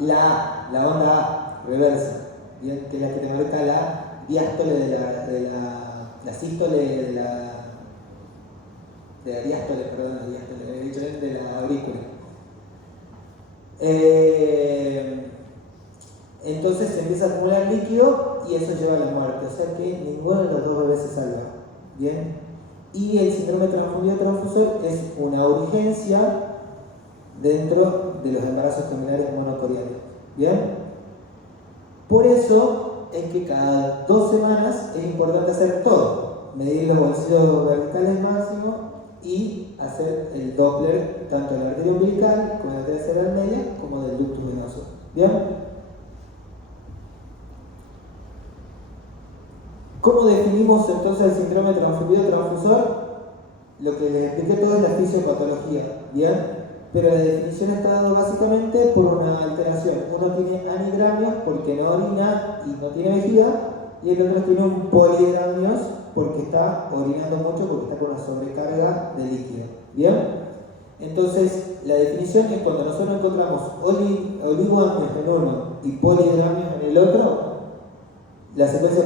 La onda A reversa, ¿bien? Que es la que te marca la diástole la sístole de la diástole, perdón, de la aurícula. Entonces se empieza a acumular líquido y eso lleva a la muerte, o sea que ninguno de los dos bebés se salva. ¿Bien? Y el síndrome transfundido transfusor es una urgencia dentro de los embarazos gemellares monocoriales. ¿Bien? Por eso es que cada 2 semanas es importante hacer todo: medir los bolsillos verticales máximos y hacer el Doppler tanto de la arteria umbilical como de la arteria cerebral media como del ductus venoso. ¿Bien? ¿Cómo definimos entonces el síndrome transfundido transfusor? Lo que les expliqué todo es la fisiopatología, ¿bien? Pero la definición está dada básicamente por una alteración. Uno tiene anigramios porque no orina y no tiene vejiga, y el otro tiene un polidramios porque está orinando mucho, porque está con una sobrecarga de líquido. ¿Bien? Entonces, la definición es cuando nosotros encontramos oligoamios en uno y polidramios en el otro, la secuencia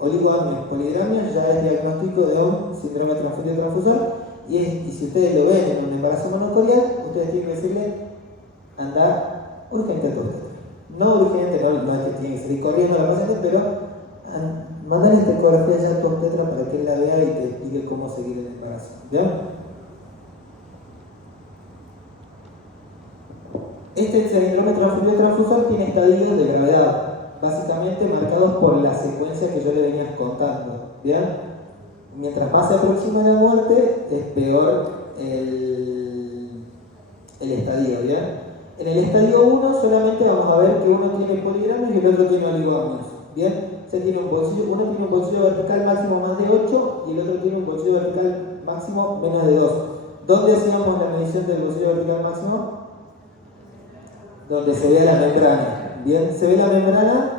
oligoamios polidramios ya es diagnóstico de un síndrome transfundido transfusor. Y si ustedes lo ven en un embarazo monocorial, ustedes tienen que decirle: anda urgente a tu obstetra. No urgente, no es que tiene que salir corriendo a la paciente, pero mandale esta ecografía ya a tu obstetra para que él la vea y te explique cómo seguir el embarazo. ¿Bien? Este síndrome transfundido transfusor tiene estadios de gravedad, básicamente marcados por la secuencia que yo le venía contando. ¿Bien? Mientras más se aproxima la muerte, es peor el estadio, ¿bien? En el estadio 1 solamente vamos a ver que uno tiene poligramios y el otro tiene oligoamios, ¿bien? Uno tiene un bolsillo vertical máximo más de 8 y el otro tiene un bolsillo vertical máximo menos de 2. ¿Dónde hacíamos la medición del bolsillo vertical máximo? Donde se ve la membrana, ¿bien? Se ve la membrana,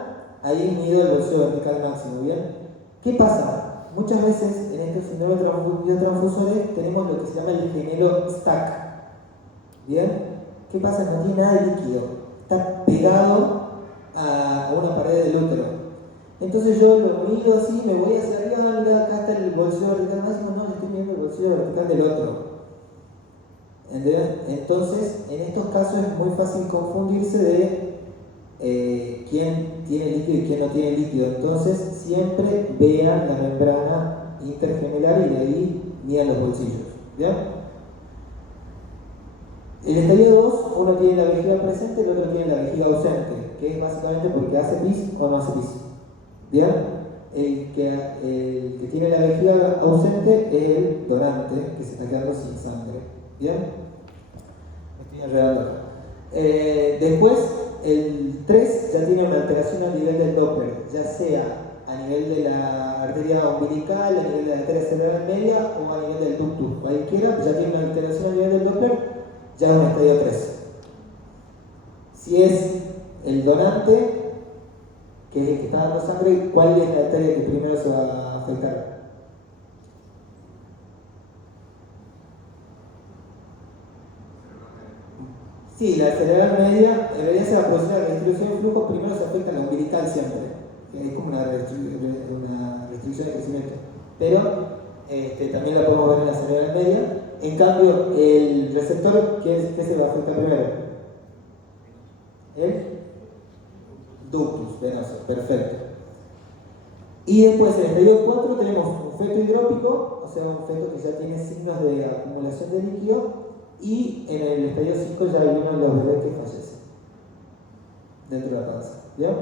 ahí mido el bolsillo vertical máximo, ¿bien? ¿Qué pasa? Muchas veces en estos síndromes transfusores tenemos lo que se llama el gemelo stack. ¿Bien? ¿Qué pasa? No tiene nada de líquido. Está pegado a una pared del útero. Entonces yo lo miro así, me voy hacia arriba, mira, acá está el bolsillo vertical máximo, no, le estoy viendo el bolsillo vertical del otro. ¿Entendés? Entonces, en estos casos es muy fácil confundirse de quién tiene líquido y quién no tiene líquido. Entonces, siempre vean la membrana intergemelar y de ahí midan los bolsillos. ¿Bien? El estadio 2, uno tiene la vejiga presente, el otro tiene la vejiga ausente, que es básicamente porque hace pis o no hace pis. ¿Bien? El que tiene la vejiga ausente es el donante, que se está quedando sin sangre. ¿Bien? Me estoy enredando. Después, el 3 ya tiene una alteración a nivel del Doppler, ya sea a nivel de la arteria umbilical, a nivel de la arteria cerebral media o a nivel del ductus. Cualquiera ya tiene una alteración a nivel del Doppler ya es un estadio 3. Si es el donante, que es el que está dando sangre, ¿cuál es la arteria que primero se va a afectar? Sí, la cerebral media, en realidad se va a producir la redistribución de flujo, primero se afecta a la umbilical siempre, que es como una restricción de crecimiento. Pero también la podemos ver en la cerebral media. En cambio, el receptor, ¿qué se va a afectar primero? El ductus venoso, perfecto. Y después en el estadio 4 tenemos un feto hidrópico, o sea, un feto que ya tiene signos de acumulación de líquido, y en el estadio 5 ya hay uno de los bebés que fallece dentro de la panza. ¿Bien?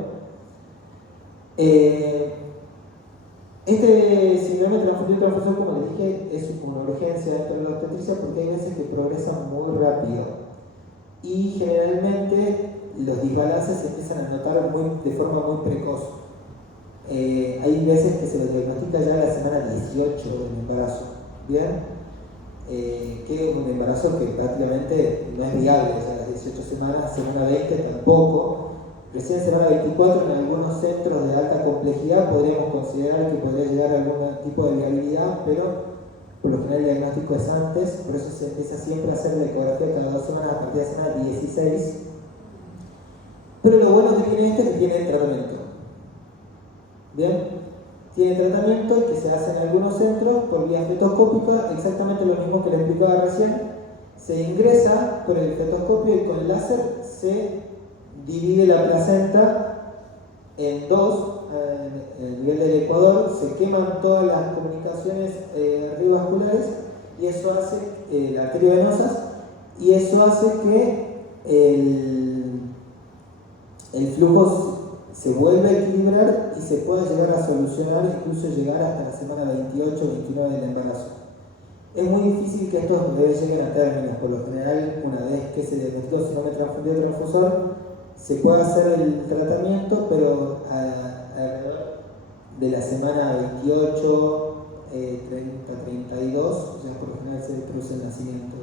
Este síndrome transfusión, como les dije, es una urgencia dentro de la obstetricia porque hay veces que progresan muy rápido y generalmente los desbalances se empiezan a notar de forma muy precoz. Hay veces que se los diagnostica ya a la semana 18 del embarazo. ¿Bien? Que es un embarazo que prácticamente no es viable, o sea, las 18 semanas, semana 20 tampoco. Recién semana 24 en algunos centros de alta complejidad podríamos considerar que podría llegar a algún tipo de viabilidad, pero por lo general el diagnóstico es antes, por eso se empieza siempre a hacer la ecografía cada 2 semanas a partir de la semana 16. Pero lo bueno que tiene es que tiene tratamiento. ¿Bien? Tiene tratamiento que se hace en algunos centros por vía fetoscópica, exactamente lo mismo que le explicaba recién. Se ingresa por el fetoscopio y con el láser se divide la placenta en dos, en el nivel del ecuador, se queman todas las comunicaciones rivasculares y eso hace, las arteriovenosas, y eso hace que el flujo se vuelve a equilibrar y se puede llegar a solucionar, incluso llegar hasta la semana 28-29 del embarazo. Es muy difícil que estos bebés lleguen a términos, por lo general, una vez que se diagnostica síndrome transfundido transfusor, se puede hacer el tratamiento, pero alrededor de la semana 28, 30, 32, ya por lo general se produce el nacimiento.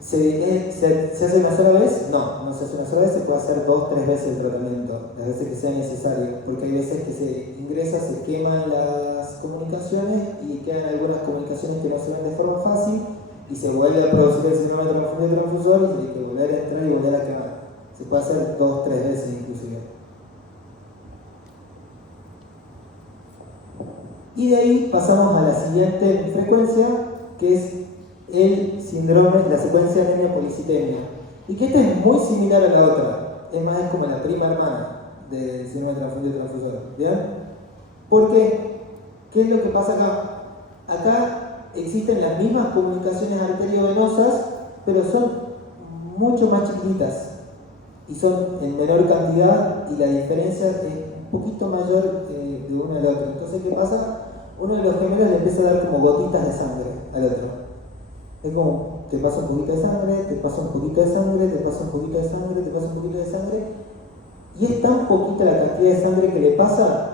¿Se hace una sola vez? No se hace una sola vez, se puede hacer 2-3 veces el tratamiento, las veces que sea necesario, porque hay veces que se ingresa, se queman las comunicaciones y quedan algunas comunicaciones que no se ven de forma fácil y se vuelve a producir el síndrome transfundido transfusor y hay que volver a entrar y volver a quemar. Se puede hacer 2-3 veces inclusive. Y de ahí pasamos a la siguiente frecuencia, que es el síndrome, la secuencia anemia policitemia. Y que esta es muy similar a la otra. Es más, es como la prima hermana del síndrome transfundido transfusor. ¿Bien? Porque, ¿qué es lo que pasa acá? Acá existen las mismas comunicaciones arteriovenosas, pero son mucho más chiquitas y son en menor cantidad y la diferencia es un poquito mayor de uno al otro. Entonces, ¿qué pasa? Uno de los gemelos le empieza a dar como gotitas de sangre al otro. Es como, te pasa un poquito de sangre, te pasa un poquito de sangre, te pasa un poquito de sangre, te pasa un poquito de sangre, y es tan poquita la cantidad de sangre que le pasa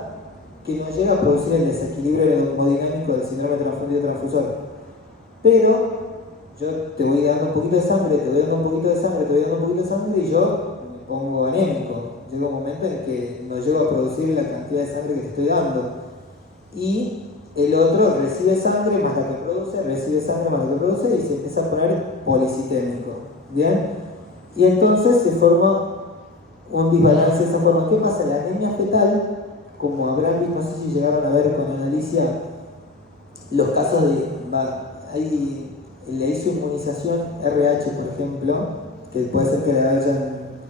que no llega a producir el desequilibrio hemodinámico del síndrome transfundido transfusor. Pero yo te voy dando un poquito de sangre, te voy dando un poquito de sangre, te voy dando un poquito de sangre y yo me pongo anémico. Llega un momento en que no llego a producir la cantidad de sangre que te estoy dando. Y el otro recibe sangre más la que produce, recibe sangre más la que produce y se empieza a poner policitémico. ¿Bien? Y entonces se forma un desbalance de esa forma. ¿Qué pasa? La anemia fetal, como habrán visto, no sé si llegaron a ver con Alicia, los casos de la isoinmunización RH, por ejemplo, que puede ser que le hayan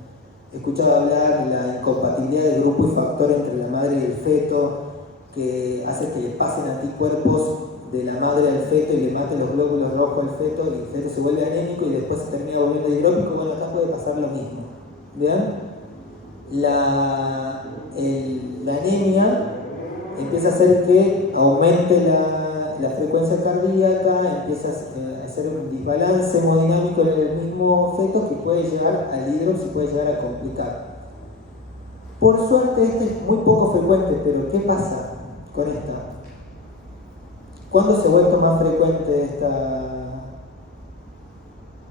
escuchado hablar de la incompatibilidad del grupo y factor entre la madre y el feto, que hace que le pasen anticuerpos de la madre al feto y le maten los glóbulos rojos al feto y el feto se vuelve anémico y después se termina volviendo hidrópico. Bueno, acá puede pasar lo mismo. ¿Bien? La anemia empieza a hacer que aumente la frecuencia cardíaca, empieza a hacer un desbalance hemodinámico en el mismo feto que puede llegar al hidrox y puede llegar a complicar. Por suerte, este es muy poco frecuente, pero ¿qué pasa con esta? ¿Cuándo se ha vuelto más frecuente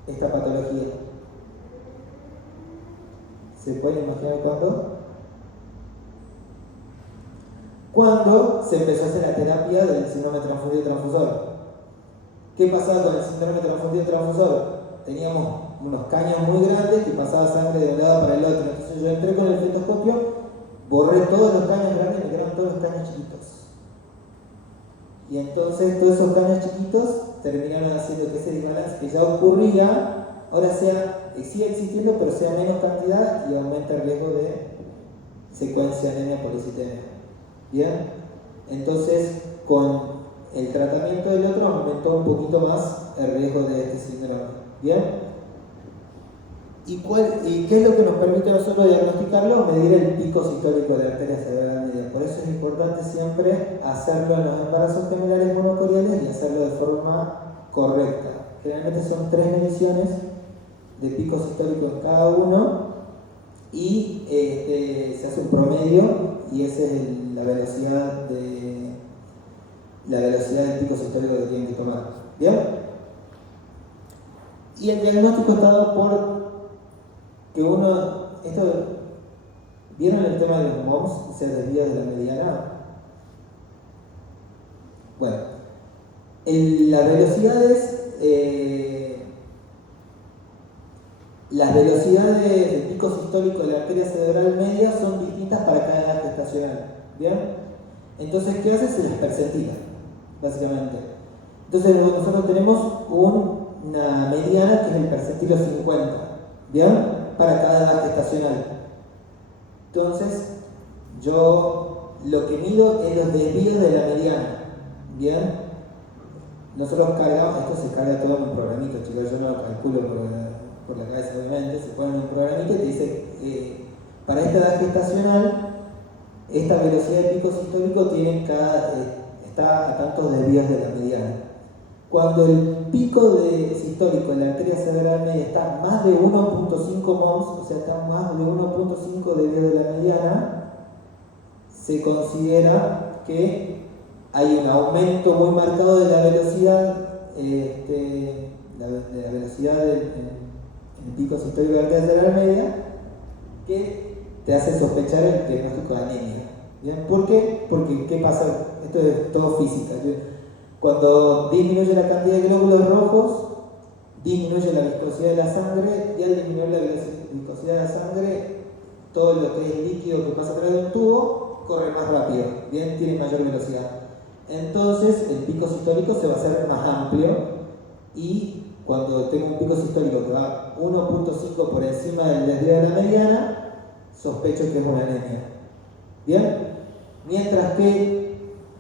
esta patología? ¿Se pueden imaginar cuándo? Cuando se empezó a hacer la terapia del síndrome transfundido-transfusor. ¿Qué pasaba con el síndrome transfundido-transfusor? Teníamos unos caños muy grandes que pasaba sangre de un lado para el otro. Entonces yo entré con el fetoscopio, borré todos los caños grandes y me quedaron todos los caños chiquitos. Y entonces todos esos caños chiquitos terminaron haciendo que ese desbalance que ya ocurría, ahora siga existiendo, pero sea menos cantidad y aumenta el riesgo de secuencia anemia policitemia. ¿Bien? Entonces, con el tratamiento del otro aumentó un poquito más el riesgo de este síndrome. ¿Bien? ¿Y qué es lo que nos permite a nosotros diagnosticarlo? Medir el pico sistólico de la arteria cerebral media. Por eso es importante siempre hacerlo en los embarazos gemelares monocoriales y hacerlo de forma correcta. Generalmente son 3 mediciones de pico sistólico en cada uno y se hace un promedio y esa es la velocidad del pico sistólico que tienen que tomar. ¿Bien? Y el diagnóstico está dado por que ¿vieron el tema de los MOMS? O sea, desvíos de la mediana. Bueno, las velocidades del pico sistólico de la arteria cerebral media son distintas para cada edad gestacional. ¿Bien? Entonces, ¿qué hace? Se las percentila, básicamente. Entonces, nosotros tenemos una mediana que es el percentilo 50. ¿Bien? Para cada edad gestacional. Entonces, yo lo que mido es los desvíos de la mediana. ¿Bien? Nosotros cargamos, esto se carga todo en un programito, chicos, yo no lo calculo por la cabeza, obviamente, se pone en un programito y te dice, para esta edad gestacional, esta velocidad de pico sistólico está a tantos desvíos de la mediana. Cuando el pico sistólico en la arteria cerebral media está más de 1.5 MOMS, o sea, está más de 1.5 desvíos de la mediana, se considera que hay un aumento muy marcado de la velocidad, de la velocidad en el pico sistólico de la arteria cerebral media, que te hace sospechar el diagnóstico de anemia. ¿Bien? ¿Por qué? Porque, ¿qué pasa? Esto es todo física. Cuando disminuye la cantidad de glóbulos rojos, disminuye la viscosidad de la sangre, y al disminuir la viscosidad de la sangre, todo lo que es líquido que pasa a través de un tubo corre más rápido, ¿bien? Tiene mayor velocidad. Entonces el pico sistólico se va a hacer más amplio y cuando tengo un pico sistólico que va 1.5 por encima del desvío de la mediana, sospecho que es una anemia. ¿Bien? Mientras que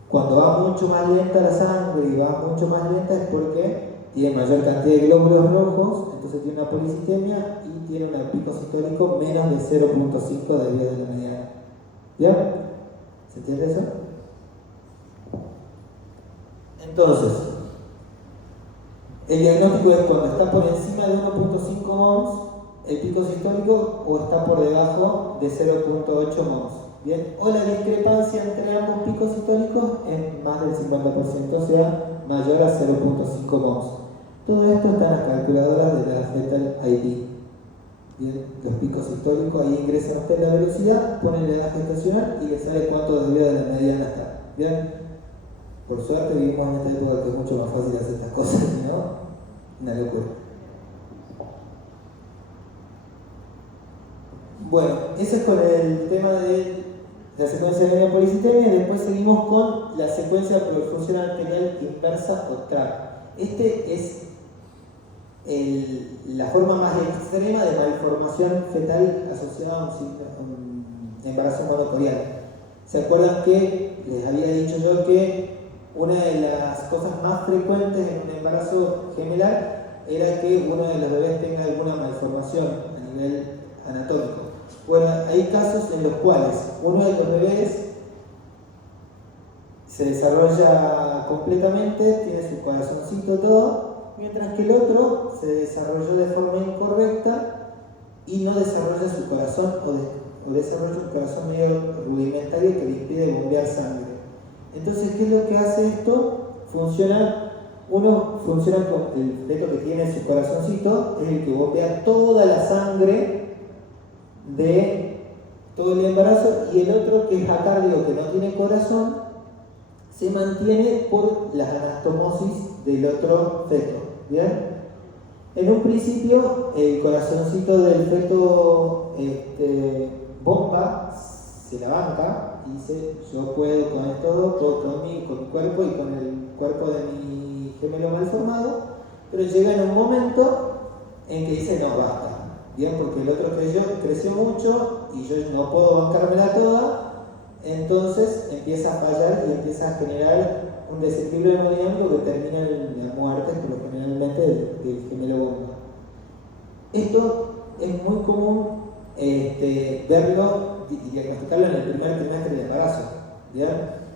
cuando va mucho más lenta la sangre y va mucho más lenta es porque tiene mayor cantidad de glóbulos rojos, entonces tiene una policitemia y tiene un pico sistólico menos de 0.5 desvío de la mediana. ¿Bien? ¿Se entiende eso? Entonces, el diagnóstico es cuando está por encima de 1.5 MOMS el pico sistólico o está por debajo de 0.8 MOMS. ¿Bien? O la discrepancia entre ambos picos históricos es más del 50%, o sea, mayor a 0.5 MOMS. Todo esto está en las calculadoras de la Fetal ID. ¿Bien? Los picos históricos, ahí ingresan usted la velocidad, ponen la edad gestacional y le sale cuánto desvío de la mediana está. ¿Bien? Por suerte vivimos en esta época que es mucho más fácil hacer estas cosas, ¿no? Una locura. Bueno, eso es con el tema de la secuencia de anemia policitemia y después seguimos con la secuencia de función arterial inversa o TRAP. Este es la forma más extrema de malformación fetal asociada a un embarazo monocorial. ¿Se acuerdan que les había dicho yo que una de las cosas más frecuentes en un embarazo gemelar era que uno de los bebés tenga alguna malformación a nivel anatómico? Bueno, hay casos en los cuales uno de los bebés se desarrolla completamente, tiene su corazoncito todo, mientras que el otro se desarrolló de forma incorrecta y no desarrolla su corazón o desarrolla un corazón medio rudimentario que le impide bombear sangre. Entonces, ¿qué es lo que hace esto? Funciona Uno funciona con el feto que tiene su corazoncito, es el que bombea toda la sangre de todo el embarazo, y el otro, que es acárdico, que no tiene corazón, se mantiene por la anastomosis del otro feto. ¿Bien? En un principio, el corazoncito del feto bomba, se la banca y dice: yo puedo con esto dos, puedo con mi cuerpo y con el cuerpo de mi gemelo malformado, pero llega en un momento en que dice: no, basta. Bien, porque el otro creció mucho y yo no puedo bancármela toda, entonces empieza a fallar y empieza a generar un desequilibrio hemodinámico que termina en la muerte, por lo generalmente, del gemelo bomba. Esto es muy común verlo y diagnosticarlo en el primer trimestre del embarazo, ¿bien?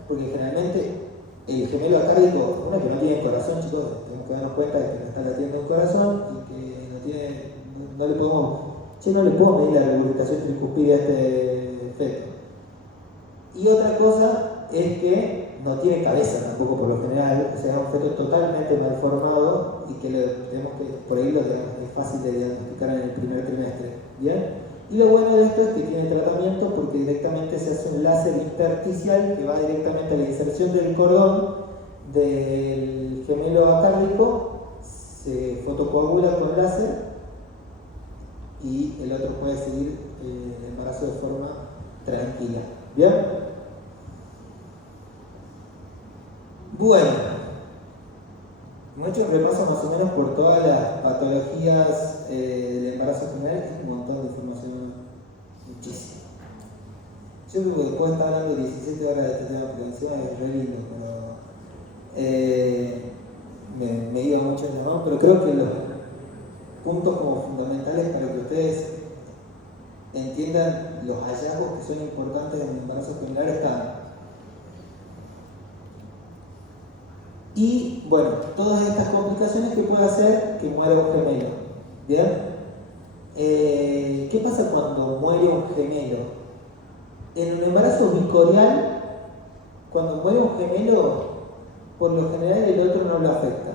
Porque generalmente el gemelo acárdico, uno que no tiene corazón, chicos, tenemos que darnos cuenta de que no está latiendo un corazón y que no le podemos, no le puedo medir la lubricación tricuspide a este feto. Y otra cosa es que no tiene cabeza tampoco, por lo general, o sea, es un feto totalmente malformado y que por ahí es fácil de diagnosticar en el primer trimestre. ¿Bien? Y lo bueno de esto es que tiene tratamiento, porque directamente se hace un láser intersticial que va directamente a la inserción del cordón del gemelo acárdico, se fotocoagula con láser y el otro puede seguir el embarazo de forma tranquila. ¿Bien? Bueno, hemos hecho un repaso más o menos por todas las patologías del embarazo general. Es un montón de información, muchísimo. Yo creo que puedo estar hablando 17 horas de este tema, porque encima es re lindo, pero me iba mucho en la mano, pero creo que los puntos como fundamentales para que ustedes entiendan los hallazgos que son importantes en el embarazo general están. Y bueno, todas estas complicaciones que puede hacer que muera un gemelo. ¿Bien? ¿Qué pasa cuando muere un gemelo? En un embarazo bicorial, cuando muere un gemelo, por lo general el otro no lo afecta.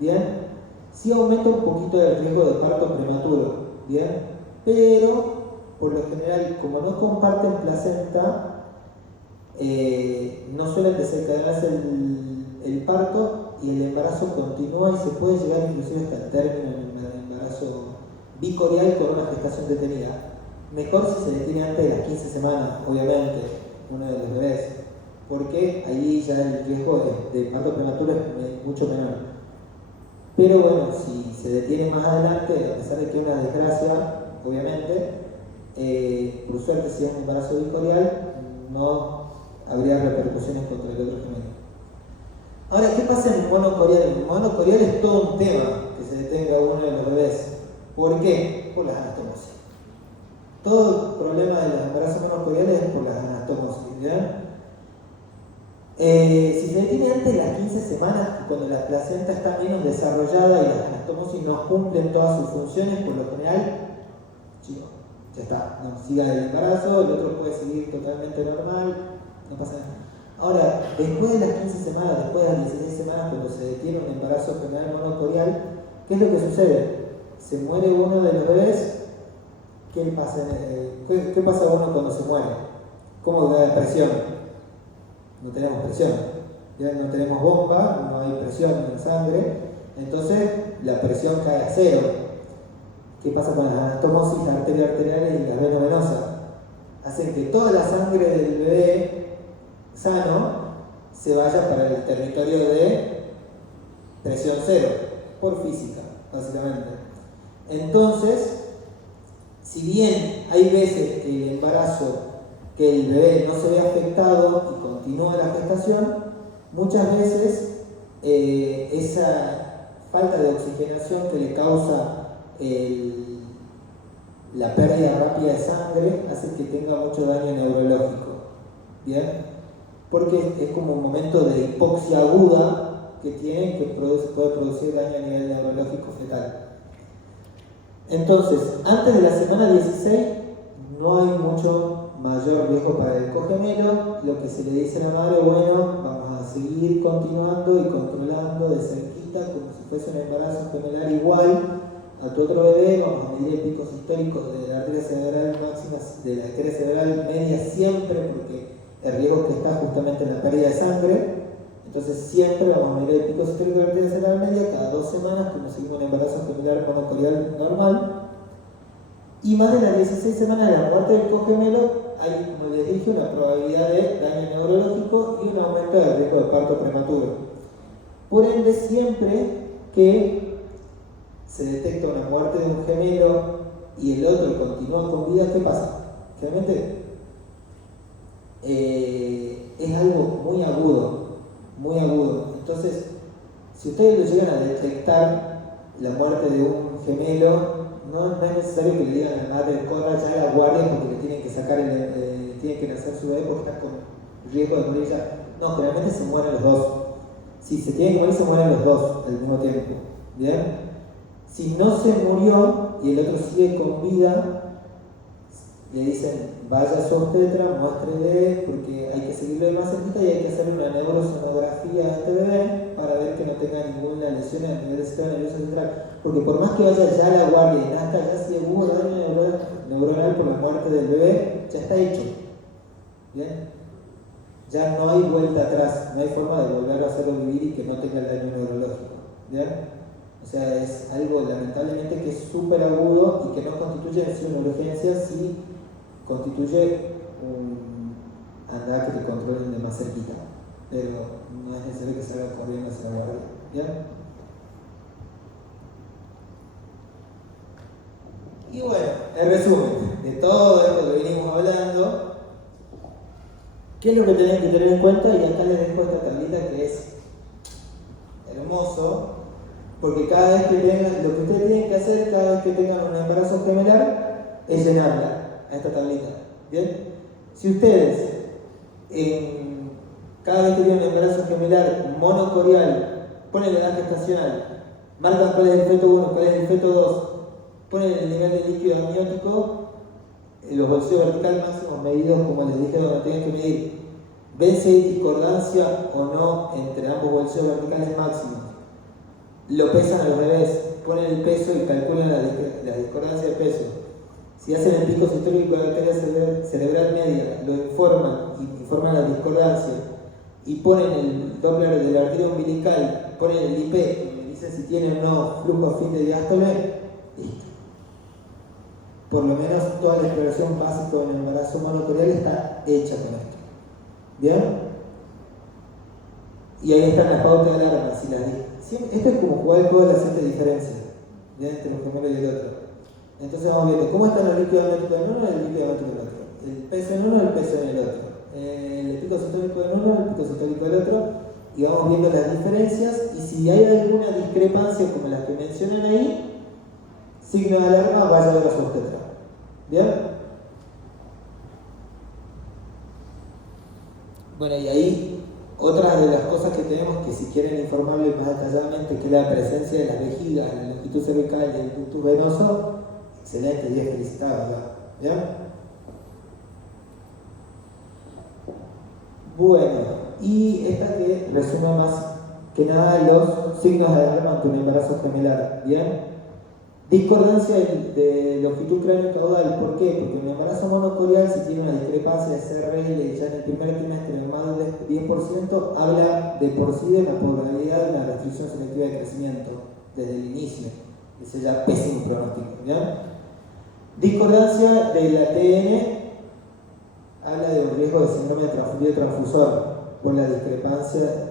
¿Bien? Sí aumenta un poquito el riesgo de parto prematuro. ¿Bien? Pero, por lo general, como no comparten placenta, no suelen desencadenarse el parto y el embarazo continúa, y se puede llegar inclusive hasta el término en el embarazo bicorial con una gestación detenida. Mejor si se detiene antes de las 15 semanas, obviamente, uno de los bebés, porque ahí ya el riesgo de parto prematuro es mucho menor. Pero bueno, si se detiene más adelante, a pesar de que es una desgracia, obviamente, por suerte, si es un embarazo bicorial, no habría repercusiones contra el otro gemelo. Ahora, ¿qué pasa en el monocorial? En el monocorial es todo un tema que se detenga uno de los bebés. ¿Por qué? Por las anastomosis. Todo el problema de los embarazos monocoriales es por las anastomosis. Si se detiene antes de las 15 semanas, cuando la placenta está menos desarrollada y las anastomosis no cumplen todas sus funciones, por lo general, chicos, ya está, no siga el embarazo, el otro puede seguir totalmente normal, no pasa nada. Ahora, después de las 15 semanas, después de las 16 semanas, cuando se detiene un embarazo general monocorial, ¿qué es lo que sucede? Se muere uno de los bebés. ¿Qué pasa a uno cuando se muere? ¿Cómo da presión? No tenemos presión, ya no tenemos bomba, no hay presión en la sangre, entonces la presión cae a cero. ¿Qué pasa con las anastomosis arteriales y las venosas? Hacen que toda la sangre del bebé sano se vaya para el territorio de presión cero, por física, básicamente. Entonces, si bien hay veces que el embarazo, que el bebé no se ve afectado y continúa la gestación, muchas veces esa falta de oxigenación que le causa la pérdida rápida de sangre hace que tenga mucho daño neurológico. ¿Bien? Porque es como un momento de hipoxia aguda que tiene, que puede producir daño a nivel neurológico fetal. Entonces, antes de la semana 16 no hay mucho mayor riesgo para el cogemelo. Lo que se le dice a la madre, bueno, vamos a seguir continuando y controlando de cerquita cerquita, como si fuese un embarazo gemelar igual a tu otro bebé. Vamos a medir el pico sistólico de la arteria cerebral máxima, de la arteria cerebral media siempre, porque el riesgo que está justamente en la pérdida de sangre. Entonces siempre vamos a medir el pico sistólico de la arteria cerebral media cada 2 semanas, como seguimos un embarazo gemelar monocorial normal. Y más de las 16 semanas de la muerte del cogemelo, hay, como les dije, una probabilidad de daño neurológico y un aumento del riesgo de parto prematuro. Por ende, siempre que se detecta una muerte de un gemelo y el otro continúa con vida, ¿qué pasa? Generalmente es algo muy agudo, muy agudo. Entonces, si ustedes lo llegan a detectar, la muerte de un gemelo, no es necesario que le digan a la madre, corra ya a la guardia porque le tienen que sacar, tienen que nacer su bebé porque está con riesgo de morir ya. No, generalmente se mueren los dos. Si se tienen que morir, se mueren los dos al mismo tiempo. ¿Bien? Si no se murió y el otro sigue con vida, le dicen, vaya a su obstetra, muéstrele, porque hay que seguirlo de más cerquita y hay que hacer una neurosonografía a este bebé para ver que no tenga ninguna lesión a nivel del sistema nervioso central. Porque por más que vaya ya a la guardia y nazca, ya si hubo daño neuronal por la muerte del bebé, ya está hecho. ¿Bien? Ya no hay vuelta atrás, no hay forma de volver a hacerlo vivir y que no tenga el daño neurológico. ¿Bien? O sea, es algo lamentablemente que es súper agudo y que no constituye en sí una urgencia si constituye un andar que te controlen de más cerquita. Pero no es necesario que salga corriendo hacia la guardia. ¿Bien? Y bueno, el resumen de todo esto que venimos hablando, ¿qué es lo que tienen que tener en cuenta? Y acá les dejo esta tablita que es hermoso, porque cada vez que tengan, lo que ustedes tienen que hacer cada vez que tengan un embarazo gemelar es llenarla a esta tablita. ¿Bien? Si ustedes cada vez que tienen un embarazo gemelar monocorial ponen la edad gestacional, marcan cuál es el feto 1, cuál es el feto 2, ponen el nivel de líquido amniótico, los bolsillos verticales máximos medidos, como les dije, donde tienen que medir, ven si hay discordancia o no entre ambos bolsillos verticales máximos, lo pesan a los bebés, ponen el peso y calculan la discordancia de peso. Si hacen el pico sistólico de la arteria cerebral media, lo informan y informan la discordancia y ponen el Doppler de la arteria umbilical, ponen el IP y me dicen si tiene o no flujo fin de diástole, listo. Por lo menos toda la exploración básica en el embarazo monocorial está hecha con esto. ¿Bien? Y ahí están las pautas de alarma. Esto es como jugar el juego de las 7 diferencias entre los gemelos y el otro. Entonces vamos viendo cómo están los líquidos amnióticos en uno y el líquido amniótico en el otro. El peso en uno y el peso en el otro. El pico sistólico en uno y el pico sistólico en el otro. Y vamos viendo las diferencias. Y si hay alguna discrepancia como las que mencionan ahí, signo de alarma, vaya a ver a su obstetra. ¿Bien? Bueno, y ahí otra de las cosas que tenemos que si quieren informarles más detalladamente que es la presencia de las vejigas, la longitud cervical y el ductus venoso, excelente, 10 felicitados. ¿Bien? Bueno, y esta que resume más que nada los signos de alarma ante un embarazo gemelar. ¿Bien? Discordancia de longitud cráneo-caudal. ¿Por qué? Porque en el embarazo monocorial, si tiene una discrepancia de CRL ya en el primer trimestre de más del 10%, habla de por sí de la probabilidad de una restricción selectiva de crecimiento desde el inicio. Ese ya pésimo pronóstico. ¿Ya? Discordancia de la TN habla de un riesgo de síndrome de transfundido transfusor por la discrepancia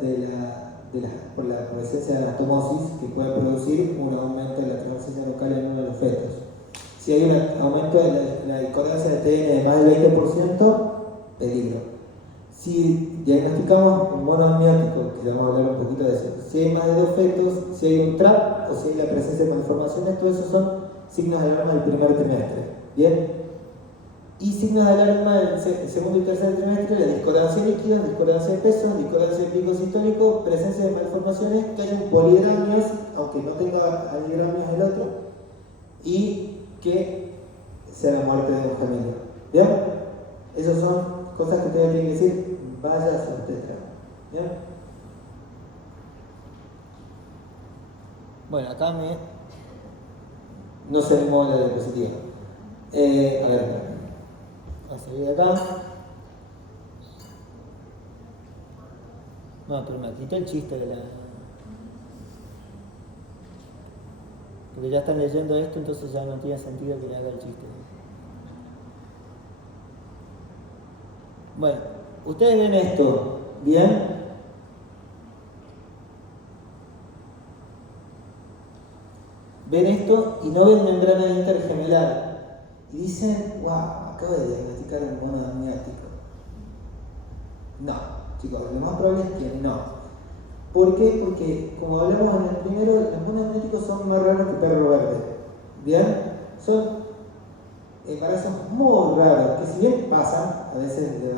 por la presencia de anastomosis que puede producir un aumento de la transferencia local en uno de los fetos. Si hay un aumento de la discordancia de TN de más del 20%, peligro. Si diagnosticamos un monoamniótico, que vamos a hablar un poquito de eso, si hay más de 2 fetos, si hay un TRAP o si hay la presencia de malformaciones, todo eso son signos de alarma del primer trimestre. ¿Bien? Y signos de alarma en el segundo y tercer trimestre, la discordancia líquida, discordancia de peso, discordancia de pico sistólico, presencia de malformaciones, que hay un poligramios, aunque no tenga aligramios el otro, y que sea la muerte de un gemelo. ¿Bien? Esas son cosas que ustedes tienen que decir, vaya a su obstetra. ¿Bien? Bueno, acá no se me mueve la diapositiva. A ver, a salir de acá. No, pero me quité el chiste de la... Porque ya están leyendo esto, entonces ya no tiene sentido que le haga el chiste. Bueno, ustedes ven esto, ¿bien? Ven esto y no ven membrana intergemelar. Y dicen, wow, acabo de diagnosticar un mono amniótico. No, chicos, lo más probable es que no. ¿Por qué? Porque, como hablamos en el primero, los monos amnióticos son más raros que perro verde. ¿Bien? Son embarazos muy raros, que si bien pasan, a veces le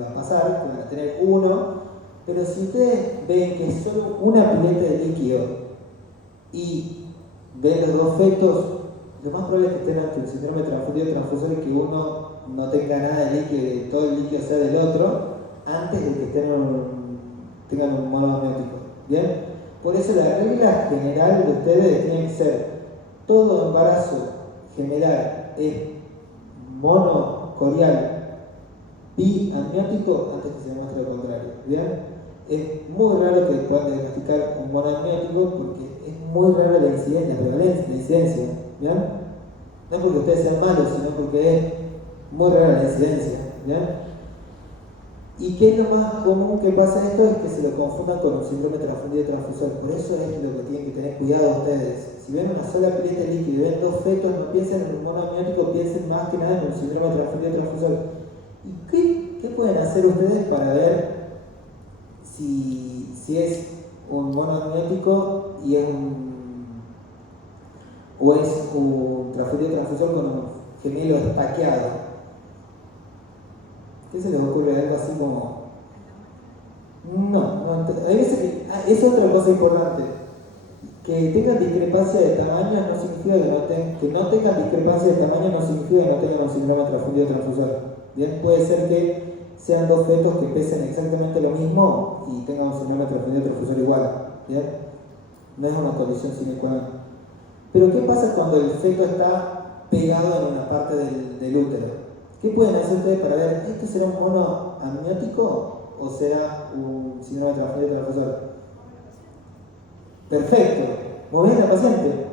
va a pasar, que van a tener uno, pero si ustedes ven que es solo una pileta de líquido y ven los dos fetos, lo más probable es que estén ante un síndrome transfusor y que uno no tenga nada de líquido y todo el líquido sea del otro, antes de que tengan un mono amniótico. ¿Bien? Por eso la regla general de ustedes tiene que ser: todo embarazo gemelar es monocorial biamniótico antes que se demuestre lo contrario. ¿Bien? Es muy raro que puedan diagnosticar un mono amniótico porque es muy rara la incidencia, la incidencia. ¿Bien? No es porque ustedes sean malos, sino porque es muy rara la incidencia. ¿Bien? ¿Y qué es lo más común que pasa esto? Es que se lo confundan con un síndrome transfundido transfusor. Por eso es lo que tienen que tener cuidado ustedes. Si ven una sola pileta de líquido y ven dos fetos, no piensen en un mono amniótico, piensen más que nada en un síndrome transfundido transfusor. ¿Y qué pueden hacer ustedes para ver si es un mono amniótico y es o es un transfundido transfusor con un gemelo estaqueado? ¿Qué se les ocurre? Algo así como... No, hay veces que... es otra cosa importante. Que tengan discrepancia de tamaño no significa que no tengan discrepancia de tamaño no significa que no tengan un síndrome transfundido transfusor. Bien, puede ser que sean dos fetos que pesen exactamente lo mismo y tengan un síndrome transfundido transfusor igual. Bien, no es una condición sine qua non. Pero ¿qué pasa cuando el feto está pegado en una parte del útero? ¿Qué pueden hacer ustedes para ver, esto será un mono amniótico o será un síndrome transfundido transfusor? Perfecto, muy bien la paciente.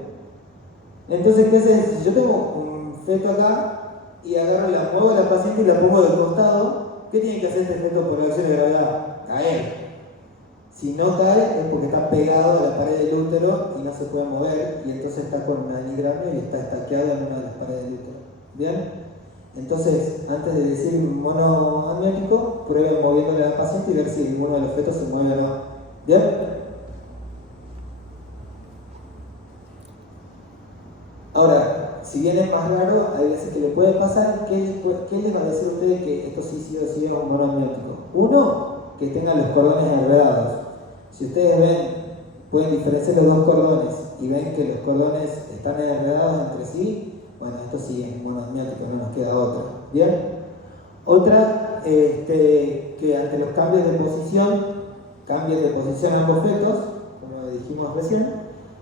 Entonces, ¿qué haces? Si yo tengo un feto acá y agarro, la muevo a la paciente y la pongo del costado, ¿qué tiene que hacer este feto por reacción de gravedad? Caer. Si no cae es porque está pegado a la pared del útero y no se puede mover, y entonces está con un anigramio y está estaqueado en una de las paredes del útero. ¿Bien? Entonces, antes de decir un mono amniótico, prueben moviéndole a la paciente y ver si ninguno de los fetos se mueve o no. ¿Bien? Ahora, si bien es más raro, hay veces que le puede pasar. ¿Qué les va a decir a ustedes que esto sí o sí es un mono amniótico? Uno, que tengan los cordones enredados. Si ustedes ven, pueden diferenciar los dos cordones y ven que los cordones están enredados entre sí, bueno, esto sí es mono amniótico, no nos queda otra. ¿Bien? Otra, que ante los cambios de posición ambos fetos, como dijimos recién,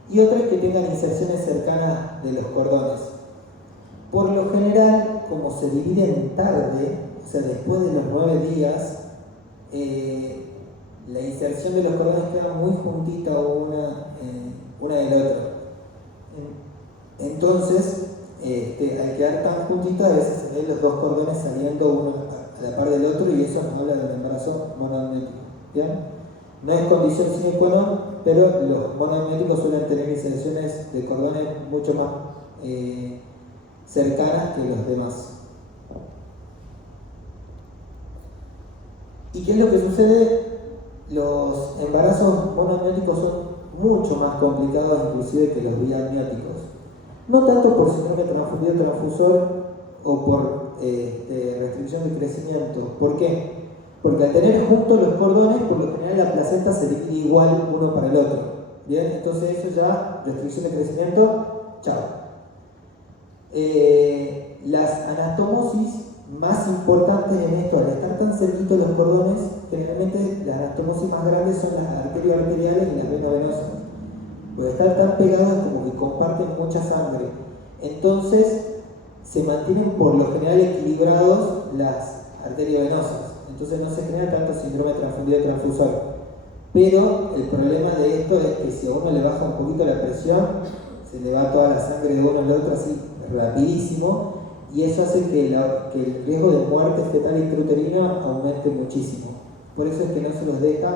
y otra es que tengan inserciones cercanas de los cordones. Por lo general, como se dividen tarde, o sea, después de los 9 días, la inserción de los cordones queda muy juntita una del otro. Entonces, al quedar tan juntitas, a veces se ven los dos cordones saliendo uno a la par del otro, y eso nos habla de un embarazo monoamniótico. ¿Bien? No es condición sine qua non, pero los monoamnióticos suelen tener inserciones de cordones mucho más cercanas que los demás. ¿Y qué es lo que sucede? Los embarazos monoamnióticos son mucho más complicados inclusive que los biamnióticos. No tanto por síndrome transfundido transfusor o por restricción de crecimiento. ¿Por qué? Porque al tener juntos los cordones, por lo general la placenta se divide igual uno para el otro. Bien, entonces eso ya, restricción de crecimiento, chao. Las anastomosis más importantes en esto, al estar tan cerquitos los cordones, generalmente las anastomosis más grandes son las arterioarteriales y las venovenosas. porque están tan pegados como que comparten mucha sangre. Entonces se mantienen por lo general equilibrados las arterias venosas. Entonces no se genera tanto síndrome transfundido transfusor. Pero el problema de esto es que si a uno le baja un poquito la presión, se le va toda la sangre de uno al otro así rapidísimo, y eso hace que el riesgo de muerte fetal intrauterina aumente muchísimo. Por eso es que no se los deja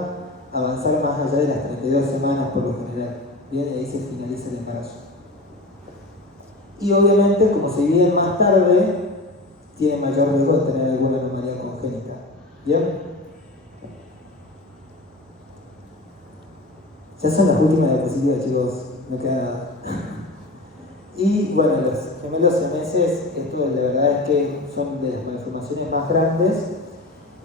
avanzar más allá de las 32 semanas por lo general. Bien, ahí se finaliza el embarazo. Y obviamente, como se viven más tarde, tiene mayor riesgo de tener alguna anomalía congénita. ¿Bien? Ya son las últimas diapositivas, chicos, no queda nada. Y bueno, los gemelos siameses, esto de verdad es que son de las malformaciones más grandes.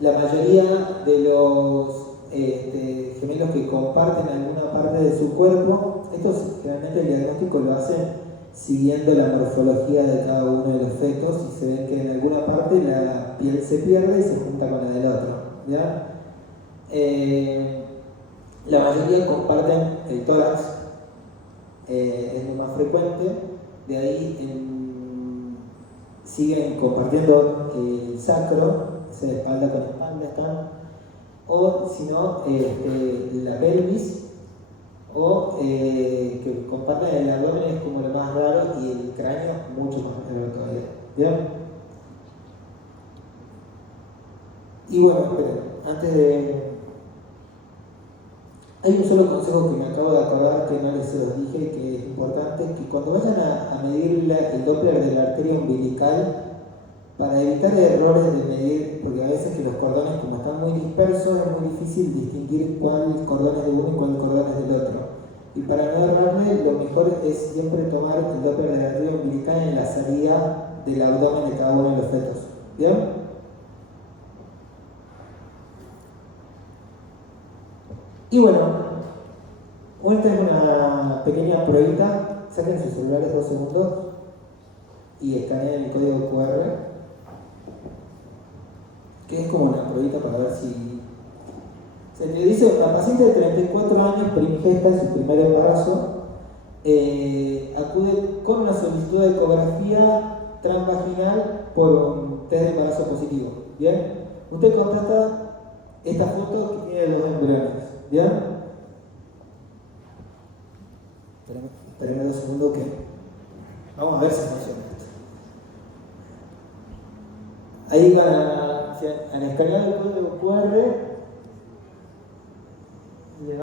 La mayoría de los gemelos que comparten alguna parte de su cuerpo, estos generalmente el diagnóstico lo hacen siguiendo la morfología de cada uno de los fetos, y se ven que en alguna parte la piel se pierde y se junta con la del otro. ¿Ya? La mayoría comparten el tórax, es lo más frecuente. De ahí siguen compartiendo el sacro, o sea, espalda con espalda están, o si no, la pelvis, o que comparten el abdomen, es como lo más raro, y el cráneo mucho más raro todavía. ¿Bien? Y bueno, esperen, antes de... Hay un solo consejo que me acabo de acordar que no les los dije, que es importante, que cuando vayan a medir el Doppler de la arteria umbilical, para evitar errores de medir, porque a veces que los cordones como están muy dispersos es muy difícil distinguir cuál cordón es de uno y cuál cordón es del otro. Y para no errarle, lo mejor es siempre tomar el Doppler de la arteria umbilical en la salida del abdomen de cada uno de los fetos. ¿Bien? Y bueno, esta es una pequeña pruebita. Saquen sus celulares 2 segundos y escaneen el código QR, que es como una pruebita para ver si... Se te dice, una paciente de 34 años primigesta en su primer embarazo, acude con una solicitud de ecografía transvaginal por un test de embarazo positivo. ¿Bien? Usted contrasta esta foto que tiene los embriones. ¿Bien? Espérenme 2 segundos que... Vamos a ver si funciona esto. Ahí van a escanear el código QR